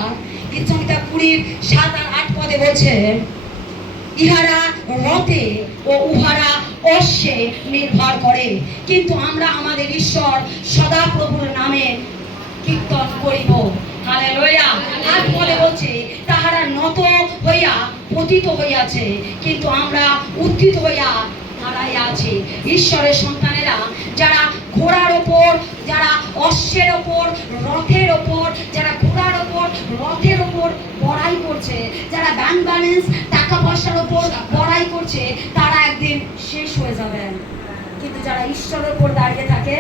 গীত সংহিতা 20:7-8 পদে বলছে, ইহারা রথে ও উহারা অশ্বে নির্ভর করে, কিন্তু আমরা আমাদের ঈশ্বর সদাপ্রভুর নামে কীর্তন করিব। হালেলুয়া। 8 পদে বলছে, তাহারা নত হইয়া পতিত হইয়াছে, কিন্তু আমরা উত্থিত হইয়া দাঁড়াইয়া আছি। ঈশ্বরের সন্তানেরা যারা ঘোড়ার ওপর, যারা অশ্বের ওপর, রথের ওপর, যারা ঘোড়ার ওপর, রথের ওপর বড়াই করছে, যারা ব্যাংক ব্যালেন্স, টাকা পয়সার ওপর বড়াই করছে, তারা একদিন শেষ হয়ে যাবেন। কিন্তু যারা ঈশ্বরের উপর দাঁড়িয়ে থাকে,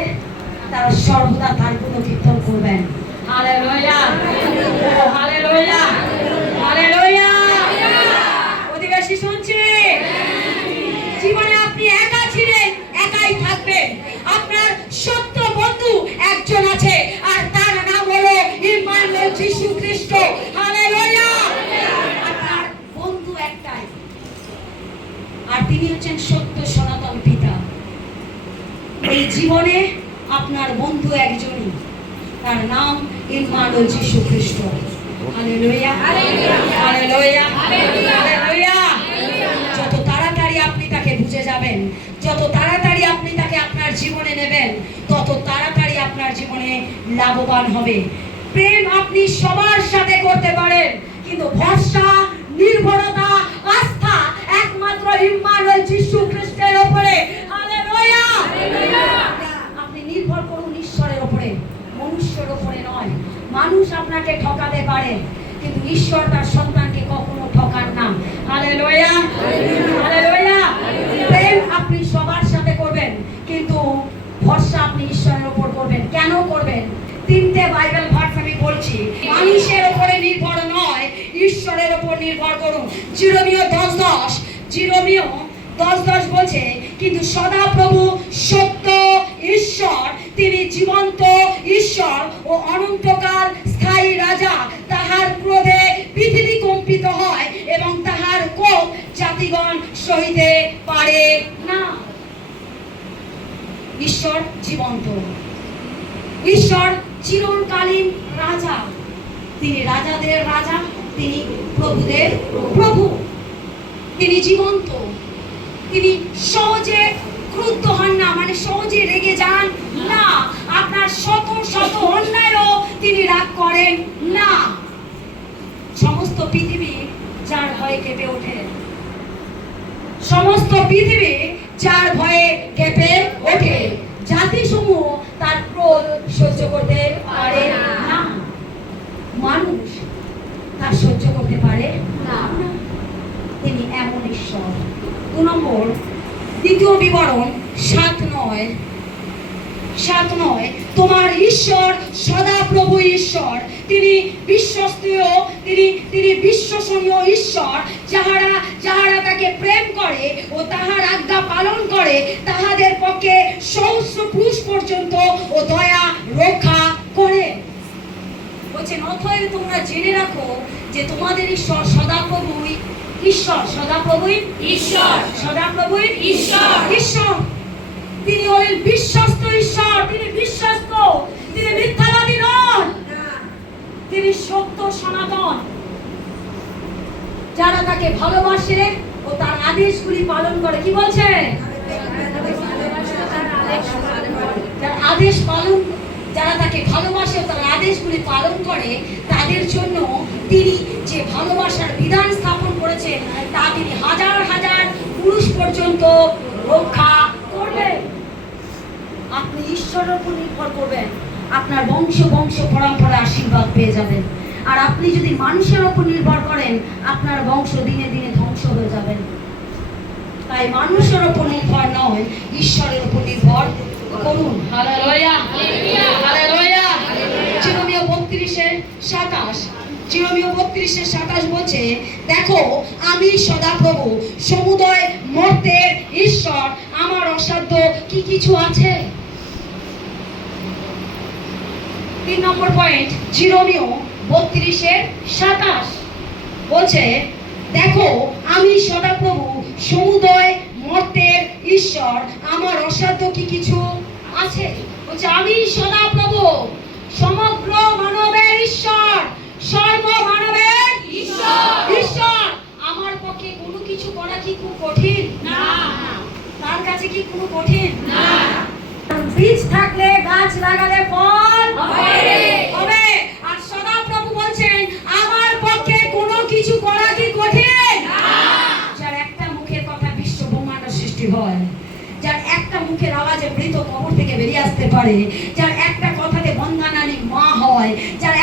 তারা সর্বদা তার গুণকীর্তন করবেন। Hallelujah, hallelujah, hallelujah. অধিবাসী শুনছি, জীবনে আপনি একা ছিলেন, একাই থাকবেন। আপনার সত্য বন্ধু একজন আছে, আর তার নাম হলো ইম্মানুয়েল যীশু খ্রিস্ট। হালেলুয়া। আপনার বন্ধু একটাই, আর তিনি হচ্ছেন সত্য সনাতন পিতা। এই জীবনে আপনার বন্ধু একজনই, তার নাম ইম্মানুয়েল যীশু খ্রিস্ট। Hallelujah, hallelujah, hallelujah. যত তাড়াতাড়ি আপনি তাকে বুঝে যাবেন, যত তাড়াতাড়ি আপনি তাকে আপনার জীবনে নেবেন, তত তাড়াতাড়ি আপনার জীবনে লাভবান হবে। প্রেম আপনি সবার সাথে করতে পারেন, কিন্তু ভরসা, নির্ভরতা, আস্থা একমাত্র ইম্মানুয়েল যীশু খ্রিস্টের উপরে। হালেলুয়া। আপনি নির্ভর করুন ঈশ্বরের উপরে, মনুষ্যের উপরে নয়। মানুষ আপনাকে ঠকাতে পারে, কিন্তু ঈশ্বর তার সন্তানকে কখনো ঠকান না। Hallelujah, hallelujah. প্রেম আপনি সবার সাথে করবেন, কিন্তু ভরসা আপনি ঈশ্বরের উপর করবেন। কেন করবেন? 3টে বাইবেল ভার্স আমি বলছি। মানুষের উপরে নির্ভর নয়, ঈশ্বরের উপর নির্ভর করুন। জিরোমিও 10:10, জিরোমিও 10:10 বলছে, কিন্তু সদাপ্রভু সত্য ঈশ্বর, তিনি জীবন্ত ঈশ্বর ও অনন্তকাল স্থায়ী রাজা। তাহার ক্রোধে পৃথিবী কম্পিত হয় এবং তাহার কোপ জাতিগণ সহিতে পারে না। ঈশ্বর জীবন্ত, ঈশ্বর চিরকালীন রাজা, তিনি রাজাদের রাজা, তিনি প্রভুদের প্রভু। তিনি জীবন্ত, তিনি সহজে ক্রুদ্ধ হন না, মানে সহজে রেগে যান না। আপনার শত শত অন্যায়ও তিনি রাগ করেন না। সমস্ত পৃথিবী যার ভয়ে কেঁপে ওঠে, সমস্ত পৃথিবী যার ভয়ে কেঁপে ওঠে। জাতিসমূহ তার ক্রোধ সহ্য করতে পারে না, মানুষ তার সহ্য করতে পারে না। তিনি এমন ঈশ্বর। 2 নম্বর, দ্বিতীয় বিবরণ 7:9, তোমার ঈশ্বর সদাপ্রভু ঈশ্বর, তিনি বিশ্বস্তীয়, তিনি বিশ্বসনীয় ঈশ্বর। যাহারা তাকে প্রেম করে ও তাহার আজ্ঞা পালন করে, তাহাদের পক্ষে সহস্র পুরুষ পর্যন্ত ও দয়া রক্ষা করে। বলছেন, অতএব তোমরা জেনে রাখো যে তোমাদের ঈশ্বর সদাপ্রভুই ঈশ্বর। সদাপ্রভুই ঈশ্বর, সদাপ্রভুই ঈশ্বর, ঈশ্বর। তিনি হলেন বিশ্বস্ত ঈশ্বর, তিনি বিশ্বস্ত, তিনি মিথ্যাবাদী নন, তিনি সত্য সনাতন। যারা তাকে ভালোবাসে ও তার আদেশগুলি পালন করে, কি বলছে? তার আদেশ পালন, যারা তাকে ভালোবাসে ও তার আদেশগুলি পালন করে, তাদের জন্য তিনি যে ভালোবাসার বিধান স্থাপন করেছেন, তা তিনি হাজার হাজার পুরুষ পর্যন্ত রক্ষা করবেন। আপনি ঈশ্বরের উপর নির্ভর করবেন, আপনার বংশ পরম্পরা আশীর্বাদ পেয়ে যাবেন। আর আপনি যদি মানুষের উপর নির্ভর করেন, আপনার বংশ দিনে দিনে ধ্বংস হয়ে যাবেন। তাই মানুষের উপর নির্ভর নয়, ঈশ্বরের উপর নির্ভর করুন। Hallelujah, hallelujah. জিরোমিও 32:27, জিরোমিও 32:27 বলছে, দেখো আমি সদাপ্রভু সমুদয় মর্তের ঈশ্বর, আমার অসাধ্য কি কিছু আছে? 3 নম্বর পয়েন্ট, জিরোমিও 32:27 বলছে, দেখো আমি সদাপ্রভু সমুদয় মর্তের ঈশ্বর, আমার অসাধ্য কি কিছু আছে? বলছে আমি সদাপ্রভু সমগ্র মানবের ঈশ্বর, সর্ব মানবের কাছে কি কোনো কঠিন না? বীজ থাকলে গাছ লাগালে ফল হবে। আর সদাপ্রভু বলছেন আমার পক্ষে কোনো কিছু করা কি কঠিন না? যার একটা মুখের কথা বিশ্ব ব্রহ্মাণ্ড সৃষ্টি হয়, যার একটা মুখের আওয়াজে মৃত কবর থেকে বেরিয়ে আসতে পারে, যার একটা কথাতে বন্দানানি মা হয়, যার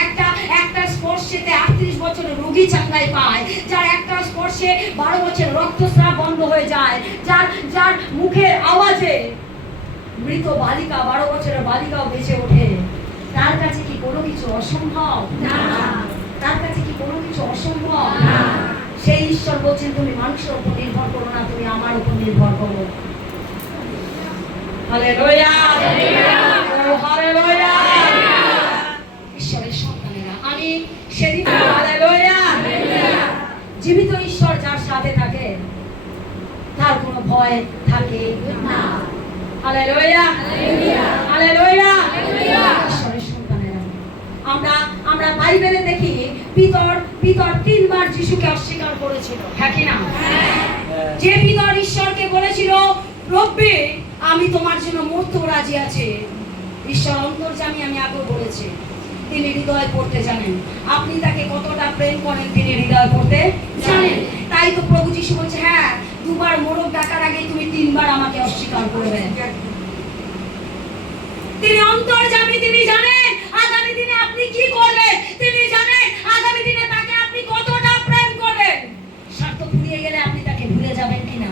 একটা স্পর্শেতে 38 বছরের রোগী চাঙ্গাই পায়, যার একটা স্পর্শে 12 বছর রক্তস্রাব বন্ধ হয়ে যায়, যার মুখের আওয়াজে মৃত বালিকা 12 বছরের বালিকাও বেঁচে ওঠে, তার কাছে কি কোনো কিছু অসম্ভব না? তার কাছে কি কোনো কিছু অসম্ভব না? সেই ঈশ্বর বলছেন তুমি মানুষের উপর নির্ভর করো না, তুমি আমার উপর নির্ভর করো। Hallelujah, hallelujah. ঈশ্বরের সন্তানেরা, আমি সেদিন হালেলুয়া, জীবিত ঈশ্বর যার সাথে থাকে তার কোনো ভয় থাকে না। Hallelujah, hallelujah. ঈশ্বরের সন্তানেরা, আমরা বাইবেলে দেখি পিতর 3বার যিশুকে অস্বীকার করেছিল, হ্যাঁ কি না? যে পিতর ঈশ্বরকে বলেছিল রব্বি আমি তোমার জন্য মরতেও রাজি আছে। ঈশ্বর অন্তর্যামী, আমি আগেও বলেছি, তিনি হৃদয় পড়তে জানেন। আপনি তাকে কতটা প্রেম করেন তিনি হৃদয় পড়তে জানেন। তাই তো প্রভু যিশু বলছে হ্যাঁ 2বার মোরগ ডাকার আগে তুমি 3বার আমাকে অস্বীকার করবে। তিনি অন্তর্যামী, তিনি জানেন আগামী দিনে আপনি কি করবেন, তিনি জানেন আগামী দিনে তাকে আপনি কতটা প্রেম করবেন। স্বার্থ ফুরিয়ে গেলে আপনি তাকে ভুলে যাবেন কিনা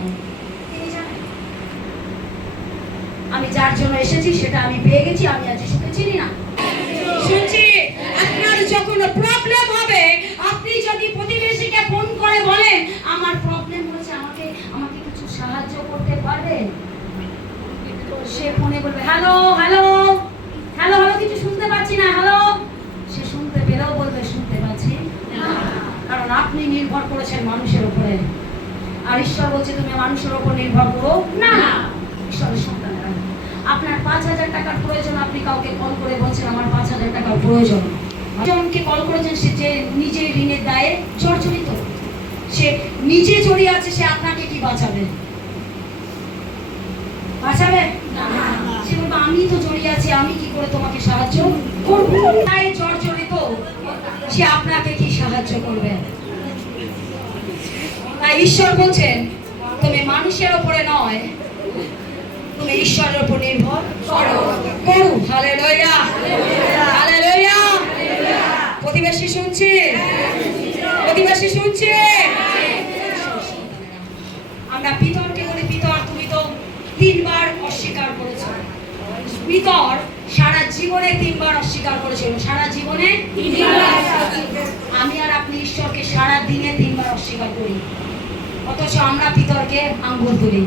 তিনি জানেন। আমি যার জন্য এসেছি সেটা আমি পেয়ে গেছি, আমি আজ যিশুকে চিনি না। শুনছি আপনার যখন প্রবলেম হবে আপনি যদি প্রতিবেশীকে ফোন করে বলেন আমার প্রবলেম হচ্ছে, আমাকে কিছু সাহায্য করতে পারবেন, সে ফোনে বলবে হ্যালো হ্যালো হ্যালো হ্যালো, কিছু শুনতে পাচ্ছি না, হ্যালো। সে শুনতে পেলেও বলবে শুনতে পাচ্ছি না, কারণ আপনি নির্ভর করেছেন মানুষের উপরে। আর ঈশ্বর বলছে তুমি মানুষের উপর নির্ভর করো না। ঈশ্বরের সন্তানেরা, আপনার 5,000 টাকার প্রয়োজন, আপনি কাউকে কল করে বলছেন আমার 5,000 টাকার প্রয়োজন। জনকে কল করেছেন সে যে নিজে ঋণের দায়ে জর্জরিত, সে নিজে জড়িয়ে আছে, সে আপনাকে কি বাঁচাবে? বাঁচাবে না। সে বলবে আমি তো জড়িয়ে আছি, আমি কি করে তোমাকে সাহায্য করব? তাই জর্জরিত, সে আপনাকে কি সাহায্য করবে? তাই ঈশ্বর বলছেন তুমি মানুষের উপরে নয়, তুমি ঈশ্বরের উপর নির্ভর করো। Hallelujah, hallelujah. প্রতিবেশী শুনছে, প্রতিবেশী শুনছে। আমরা পিতরকে বলি পিতর তুমি তো 3বার অস্বীকার করেছো। পিতর সারা জীবনে 3বার অস্বীকার করেছিল, সারা জীবনে 3বার। আমি আর আপনি ঈশ্বরকে সারা দিনে 3বার অস্বীকার করি, অথচ আমরা পিতরকে আঙ্গুল তুলি।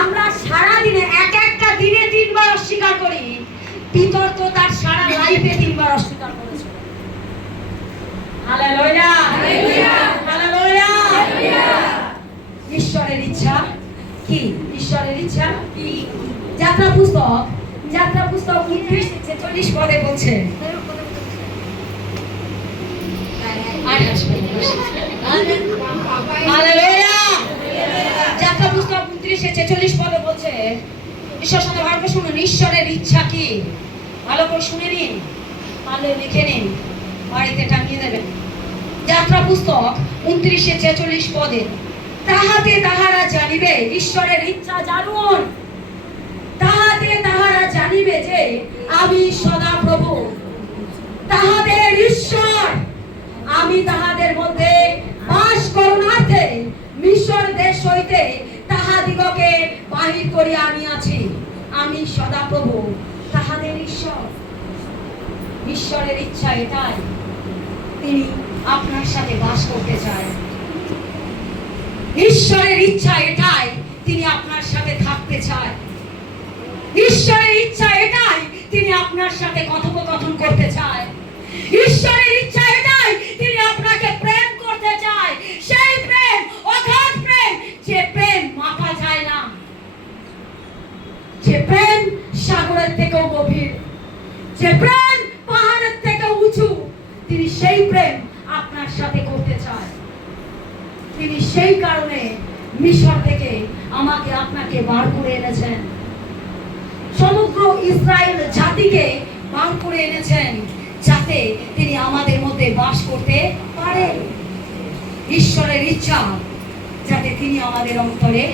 আমরা সারা দিনে একটা দিনে 3বার অস্বীকার করি, পিতর তো তার সারা লাইফে 3বার অস্বীকার করেছে। Hallelujah, hallelujah. ঈশ্বরের ইচ্ছা কি? ঈশ্বরের ইচ্ছা কি? যাত্রা পুস্তক 29:46 পদে বলছে, হালেলুয়া। যাত্রা পুস্তক 29:46 পদে বলছে, ঈশ্বর সাথে ভালো করে শুনুন, ঈশ্বরের ইচ্ছা কি? ভালো করে শুনে নিন, পারলে লিখে নিন, বাড়িতে টাঙিয়ে দেবেন। যাত্রা পুস্তক 29:46 পদে, তাহাতে তাহারা জানিবে, ঈশ্বরের ইচ্ছা জানুন, তাহাতে তাহারা জানিবে যে আমি সদাপ্রভু তাহাদের ঈশ্বর, আমি তাহাদের মধ্যে বাস করুণার্থে মিশর দেশ হইতে তাহাদিগকে বাহির করিয়া আনিয়াছি, আমি সদাপ্রভু তাহাদের ঈশ্বর। ঈশ্বরের ইচ্ছা এটাই, তিনি আপনার সাথে বাস করতে চায়। ঈশ্বরের ইচ্ছা এটাই, তিনি আপনার সাথে থাকতে চায়। ঈশ্বরের ইচ্ছা এটাই, তিনি আপনার সাথে কথোপকথন করতে চায়। ঈশ্বরের ইচ্ছা এটাই, তিনি আপনাকে প্রেম করতে চায়। সেই প্রেম, অগাধ প্রেম, যে প্রেম মাপা যায় না, যে প্রেম সাগরের থেকেও গভীর, যে প্রেম পাহাড়ের থেকে উঁচু, তিনি সেই প্রেম আপনার সাথে করতে চায়। তিনি সেই কারণে মিশর থেকে আমাকে আপনাকে বার করে এনেছেন, সমগ্র ইসরায়েল জাতিকে বার করে এনেছেন, যাতে তিনি আমাদের মধ্যে বাস করতে পারেন। ঈশ্বরের ইচ্ছা যাতে তিনি আমাদের অন্তরে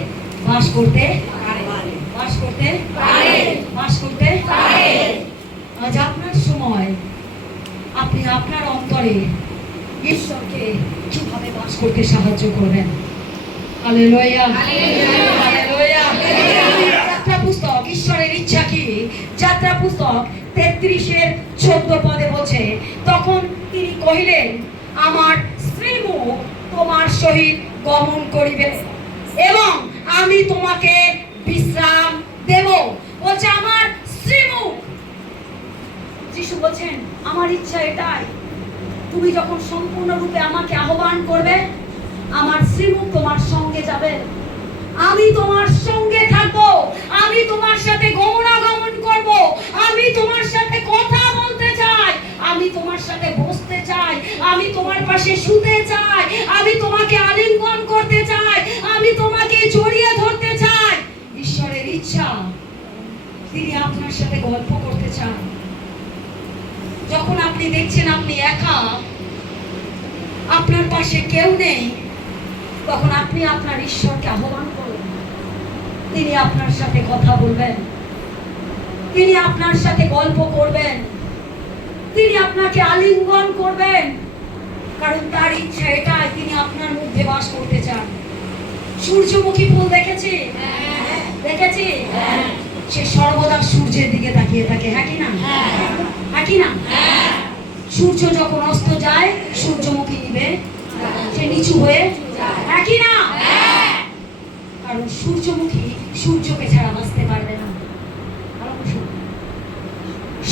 বাস করতে পারেন, বাস করতে পারেন, বাস করতে পারেন। আজ আপনার সময়, আপনি আপনার অন্তরে ঈশ্বরকে কিভাবে বাস করতে সাহায্য করবেন। Hallelujah, hallelujah. যাত্রা পুস্তক, ঈশ্বরের ইচ্ছা কি? যাত্রা পুস্তক 33:14 পদে বলছে, তখন তিনি কহিলেন, আমার শ্রীমুখ তোমার সহিত গমন করিবে এবং আমি তোমাকে বিশ্রাম দেব। বলছে আমার শ্রীমুখ। যিশু বলছেন, আমার ইচ্ছা এটাই, তুমি যখন সম্পূর্ণরূপে আমাকে আহ্বান করবে, আমার শ্রীমুখ তোমার সঙ্গে যাবে, আমি তোমার সঙ্গে থাকবো, আমি তোমার সাথে গমনাগমন করব, আমি তোমার সাথে কথা বলতে চাই, আমি তোমার সাথে বসতে চাই, আমি তোমার পাশে শুতে চাই, আমি তোমাকে আলিঙ্গন করতে চাই, আমি তোমাকে জড়িয়ে ধরতে চাই। ঈশ্বরের ইচ্ছা, তিনি আপনার সাথে গল্প করতে চান। যখন আপনি দেখছেন আপনি একা, আপনার পাশে কেউ নেই, তখন আপনি আপনার ঈশ্বরকে আহ্বান করুন, তিনি আপনার সাথে কথা বলবেন, তিনি আপনার সাথে গল্প করবেন, তিনি আপনাকে আলিঙ্গন করবেন, কারণ তার ইচ্ছা এটাই, তিনি আপনার মধ্যে বাস করতে চান। সূর্যমুখী ফুল দেখেছি, দেখেছি, সে সর্বদা সূর্যের দিকে তাকিয়ে থাকে, হ্যাঁ কি না, হ্যাঁ কি না? সূর্য যখন অস্ত যায়, সূর্যমুখী নিবে, সে নিচু হয়ে, হ্যাঁ কি না? কারণ সূর্যমুখী সূর্যকে ছাড়া বাঁচতে পারবে না।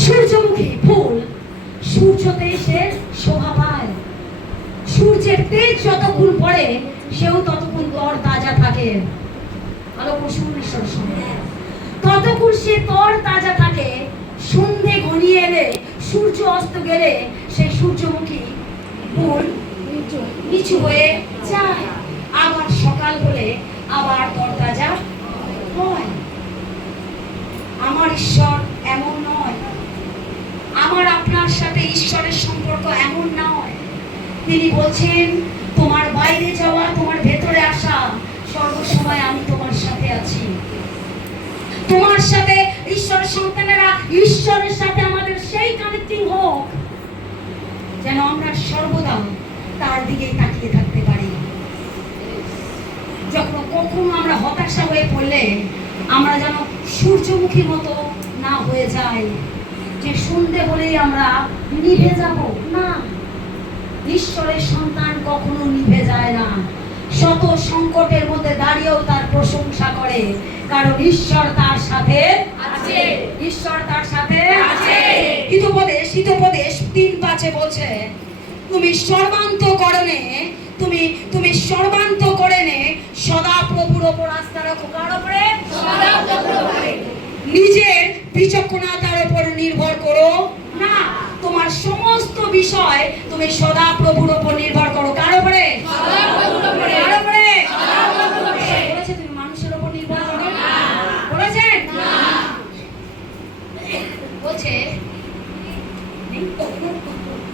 সূর্যমুখী ফুল সূর্যতে এসে শোভা পায়, সূর্যের তেজ যতক্ষণ পড়ে সেও ততক্ষণ তর তাজা থাকে। আলো শুনুন, ঈশ্বরের সঙ্গে ততক্ষণ সে তর তাজা থাকে। সন্ধে ঘনিয়ে এলে, সূর্য অস্ত গেলে, সেই সূর্যমুখী ফুল নিচু হয়ে যায়, আবার সকাল হলে আবার তরতাজা হয়। আমার ঈশ্বর এমন নয়, আমার আপনার সাথে ঈশ্বরের সম্পর্ক এমন নয়। তিনি বলছেন, তোমার বাইরে যাওয়া, তোমার ভেতরে আসা, সর্বসময় আমি তোমার সাথে আছি। তোমার সাথে, ঈশ্বরের সন্তানেরা, ঈশ্বরের সাথে আমাদের সেই কানেক্টিং হোক যেন আমরা সর্বদা তার দিকেই তাকিয়ে থাকতে পারি। যখন কখনো আমরা হতাশা হয়ে পড়লে আমরা যেন সূর্যমুখীর মতো না হয়ে যাই, যে সন্ধে হলেই আমরা নিভে যাব না। ঈশ্বরের সন্তান কখনো নিভে যায় না, শত সংকটের মধ্যে দাঁড়িয়েও তার প্রশংসা করে, কারণ ঈশ্বর তার সাথে আছে, ঈশ্বর তার সাথে আছে। হিতোপদেশ 3:5 বলছে, তুমি সর্বান্তকরণে, তুমি সর্বান্তকরণে সদা প্রভুর উপর আস্থা রাখো। কার উপরে? সদা প্রভুর উপরে। নিজের বিচক্ষণতার উপর নির্ভর করো না, তোমার সমস্ত বিষয় তুমি সদা প্রভুর উপর নির্ভর করো। কার উপরে? সদা প্রভুর উপরে। কার উপরে? সদা প্রভুর উপরে। বলেছে তুমি মানুষের উপর নির্ভর করো না, বলেছেন না।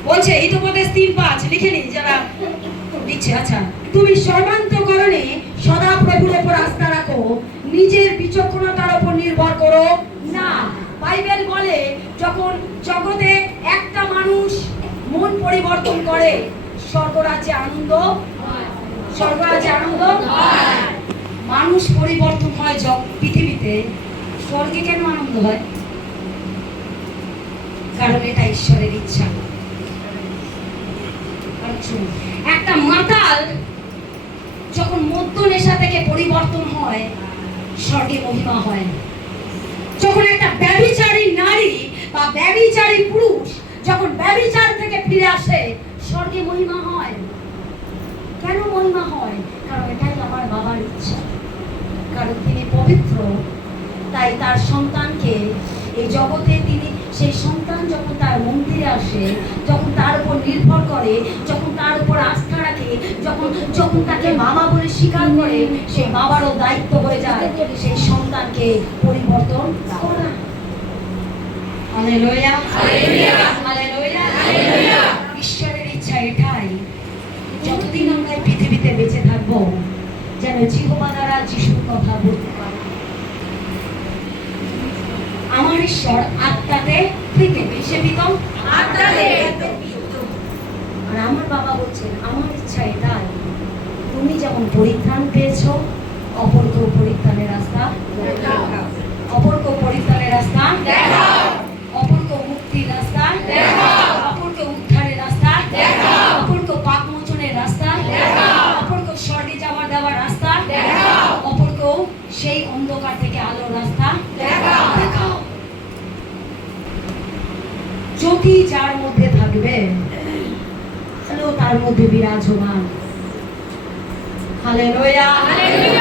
বলছে হিতোপদেশ 3:5 লিখে নিন যারা লিখছে। আচ্ছা, তুমি সর্বান্তকরণে সদা প্রভুর উপর আস্থা রাখো, নিজের বিচক্ষণতার উপর নির্ভর করো না। বাইবেল বলে, যখন জগতে একটা মানুষ মন পরিবর্তন করে, স্বর্গরাজ্যে আনন্দ, স্বর্গরাজ্যে আনন্দ। মানুষ পরিবর্তন হয় পৃথিবীতে, স্বর্গে কেন আনন্দ হয়? কারণ এটা ঈশ্বরের ইচ্ছা। একটা মাতাল যখন মদ্য নেশা থেকে পরিবর্তন হয়, স্বর্গে মহিমা হয়। যখন একটা ব্যভিচারী নারী বা ব্যভিচারী পুরুষ যখন ব্যভিচার থেকে ফিরে আসে, স্বর্গে মহিমা হয়। কেন মহিমা হয়? কারণ এটাই আমার বাবার ইচ্ছা, কারণ তিনি পবিত্র, তাই তার সন্তানকে এই জগতে তিনি, সেই সন্তান যখন তার মন্দিরে আসে, যখন তার উপর নির্ভর করে, যখন তার উপর আস্থা রাখে, যখন যখন তাকে মামা বলে স্বীকার করে, সেই বাবারও দায়িত্ব হয়ে যায় সেই সন্তানকে পরিবর্তন করা। Hallelujah, hallelujah, hallelujah, hallelujah. ঈশ্বরের ইচ্ছা এটাই, যতদিন আমরা এই পৃথিবীতে বেঁচে থাকবো যেন জিহ্বা দ্বারা যিশুর কথা বলতে পারি। আমার ঈশ্বর আত্মাতে পৃথিবী সেবিত, আত্মাতে। আর আমার বাবা বলছেন আমার ইচ্ছা এটাই, তুমি যেমন পরিত্রাণ পেয়েছো, অপরকেও পরিত্রাণের রাস্তা দেখাও, অপরকেও পরিত্রাণের রাস্তা দেখাও, অপরকেও মুক্তির রাস্তা দেখাও, অপরকেও উদ্ধারের রাস্তা দেখাও, অপরকেও পাপ মোচনের রাস্তা দেখাও, অপরকেও স্বর্গে যাওয়ার দেওয়ার রাস্তা দেখাও, অপরকেও সেই অন্ধকার থেকে আলোর রাস্তা দেখাও, দেখাও। জ্যোতি যার মধ্যে থাকবে আলো তার মধ্যে বিরাজমান। Hallelujah, hallelujah.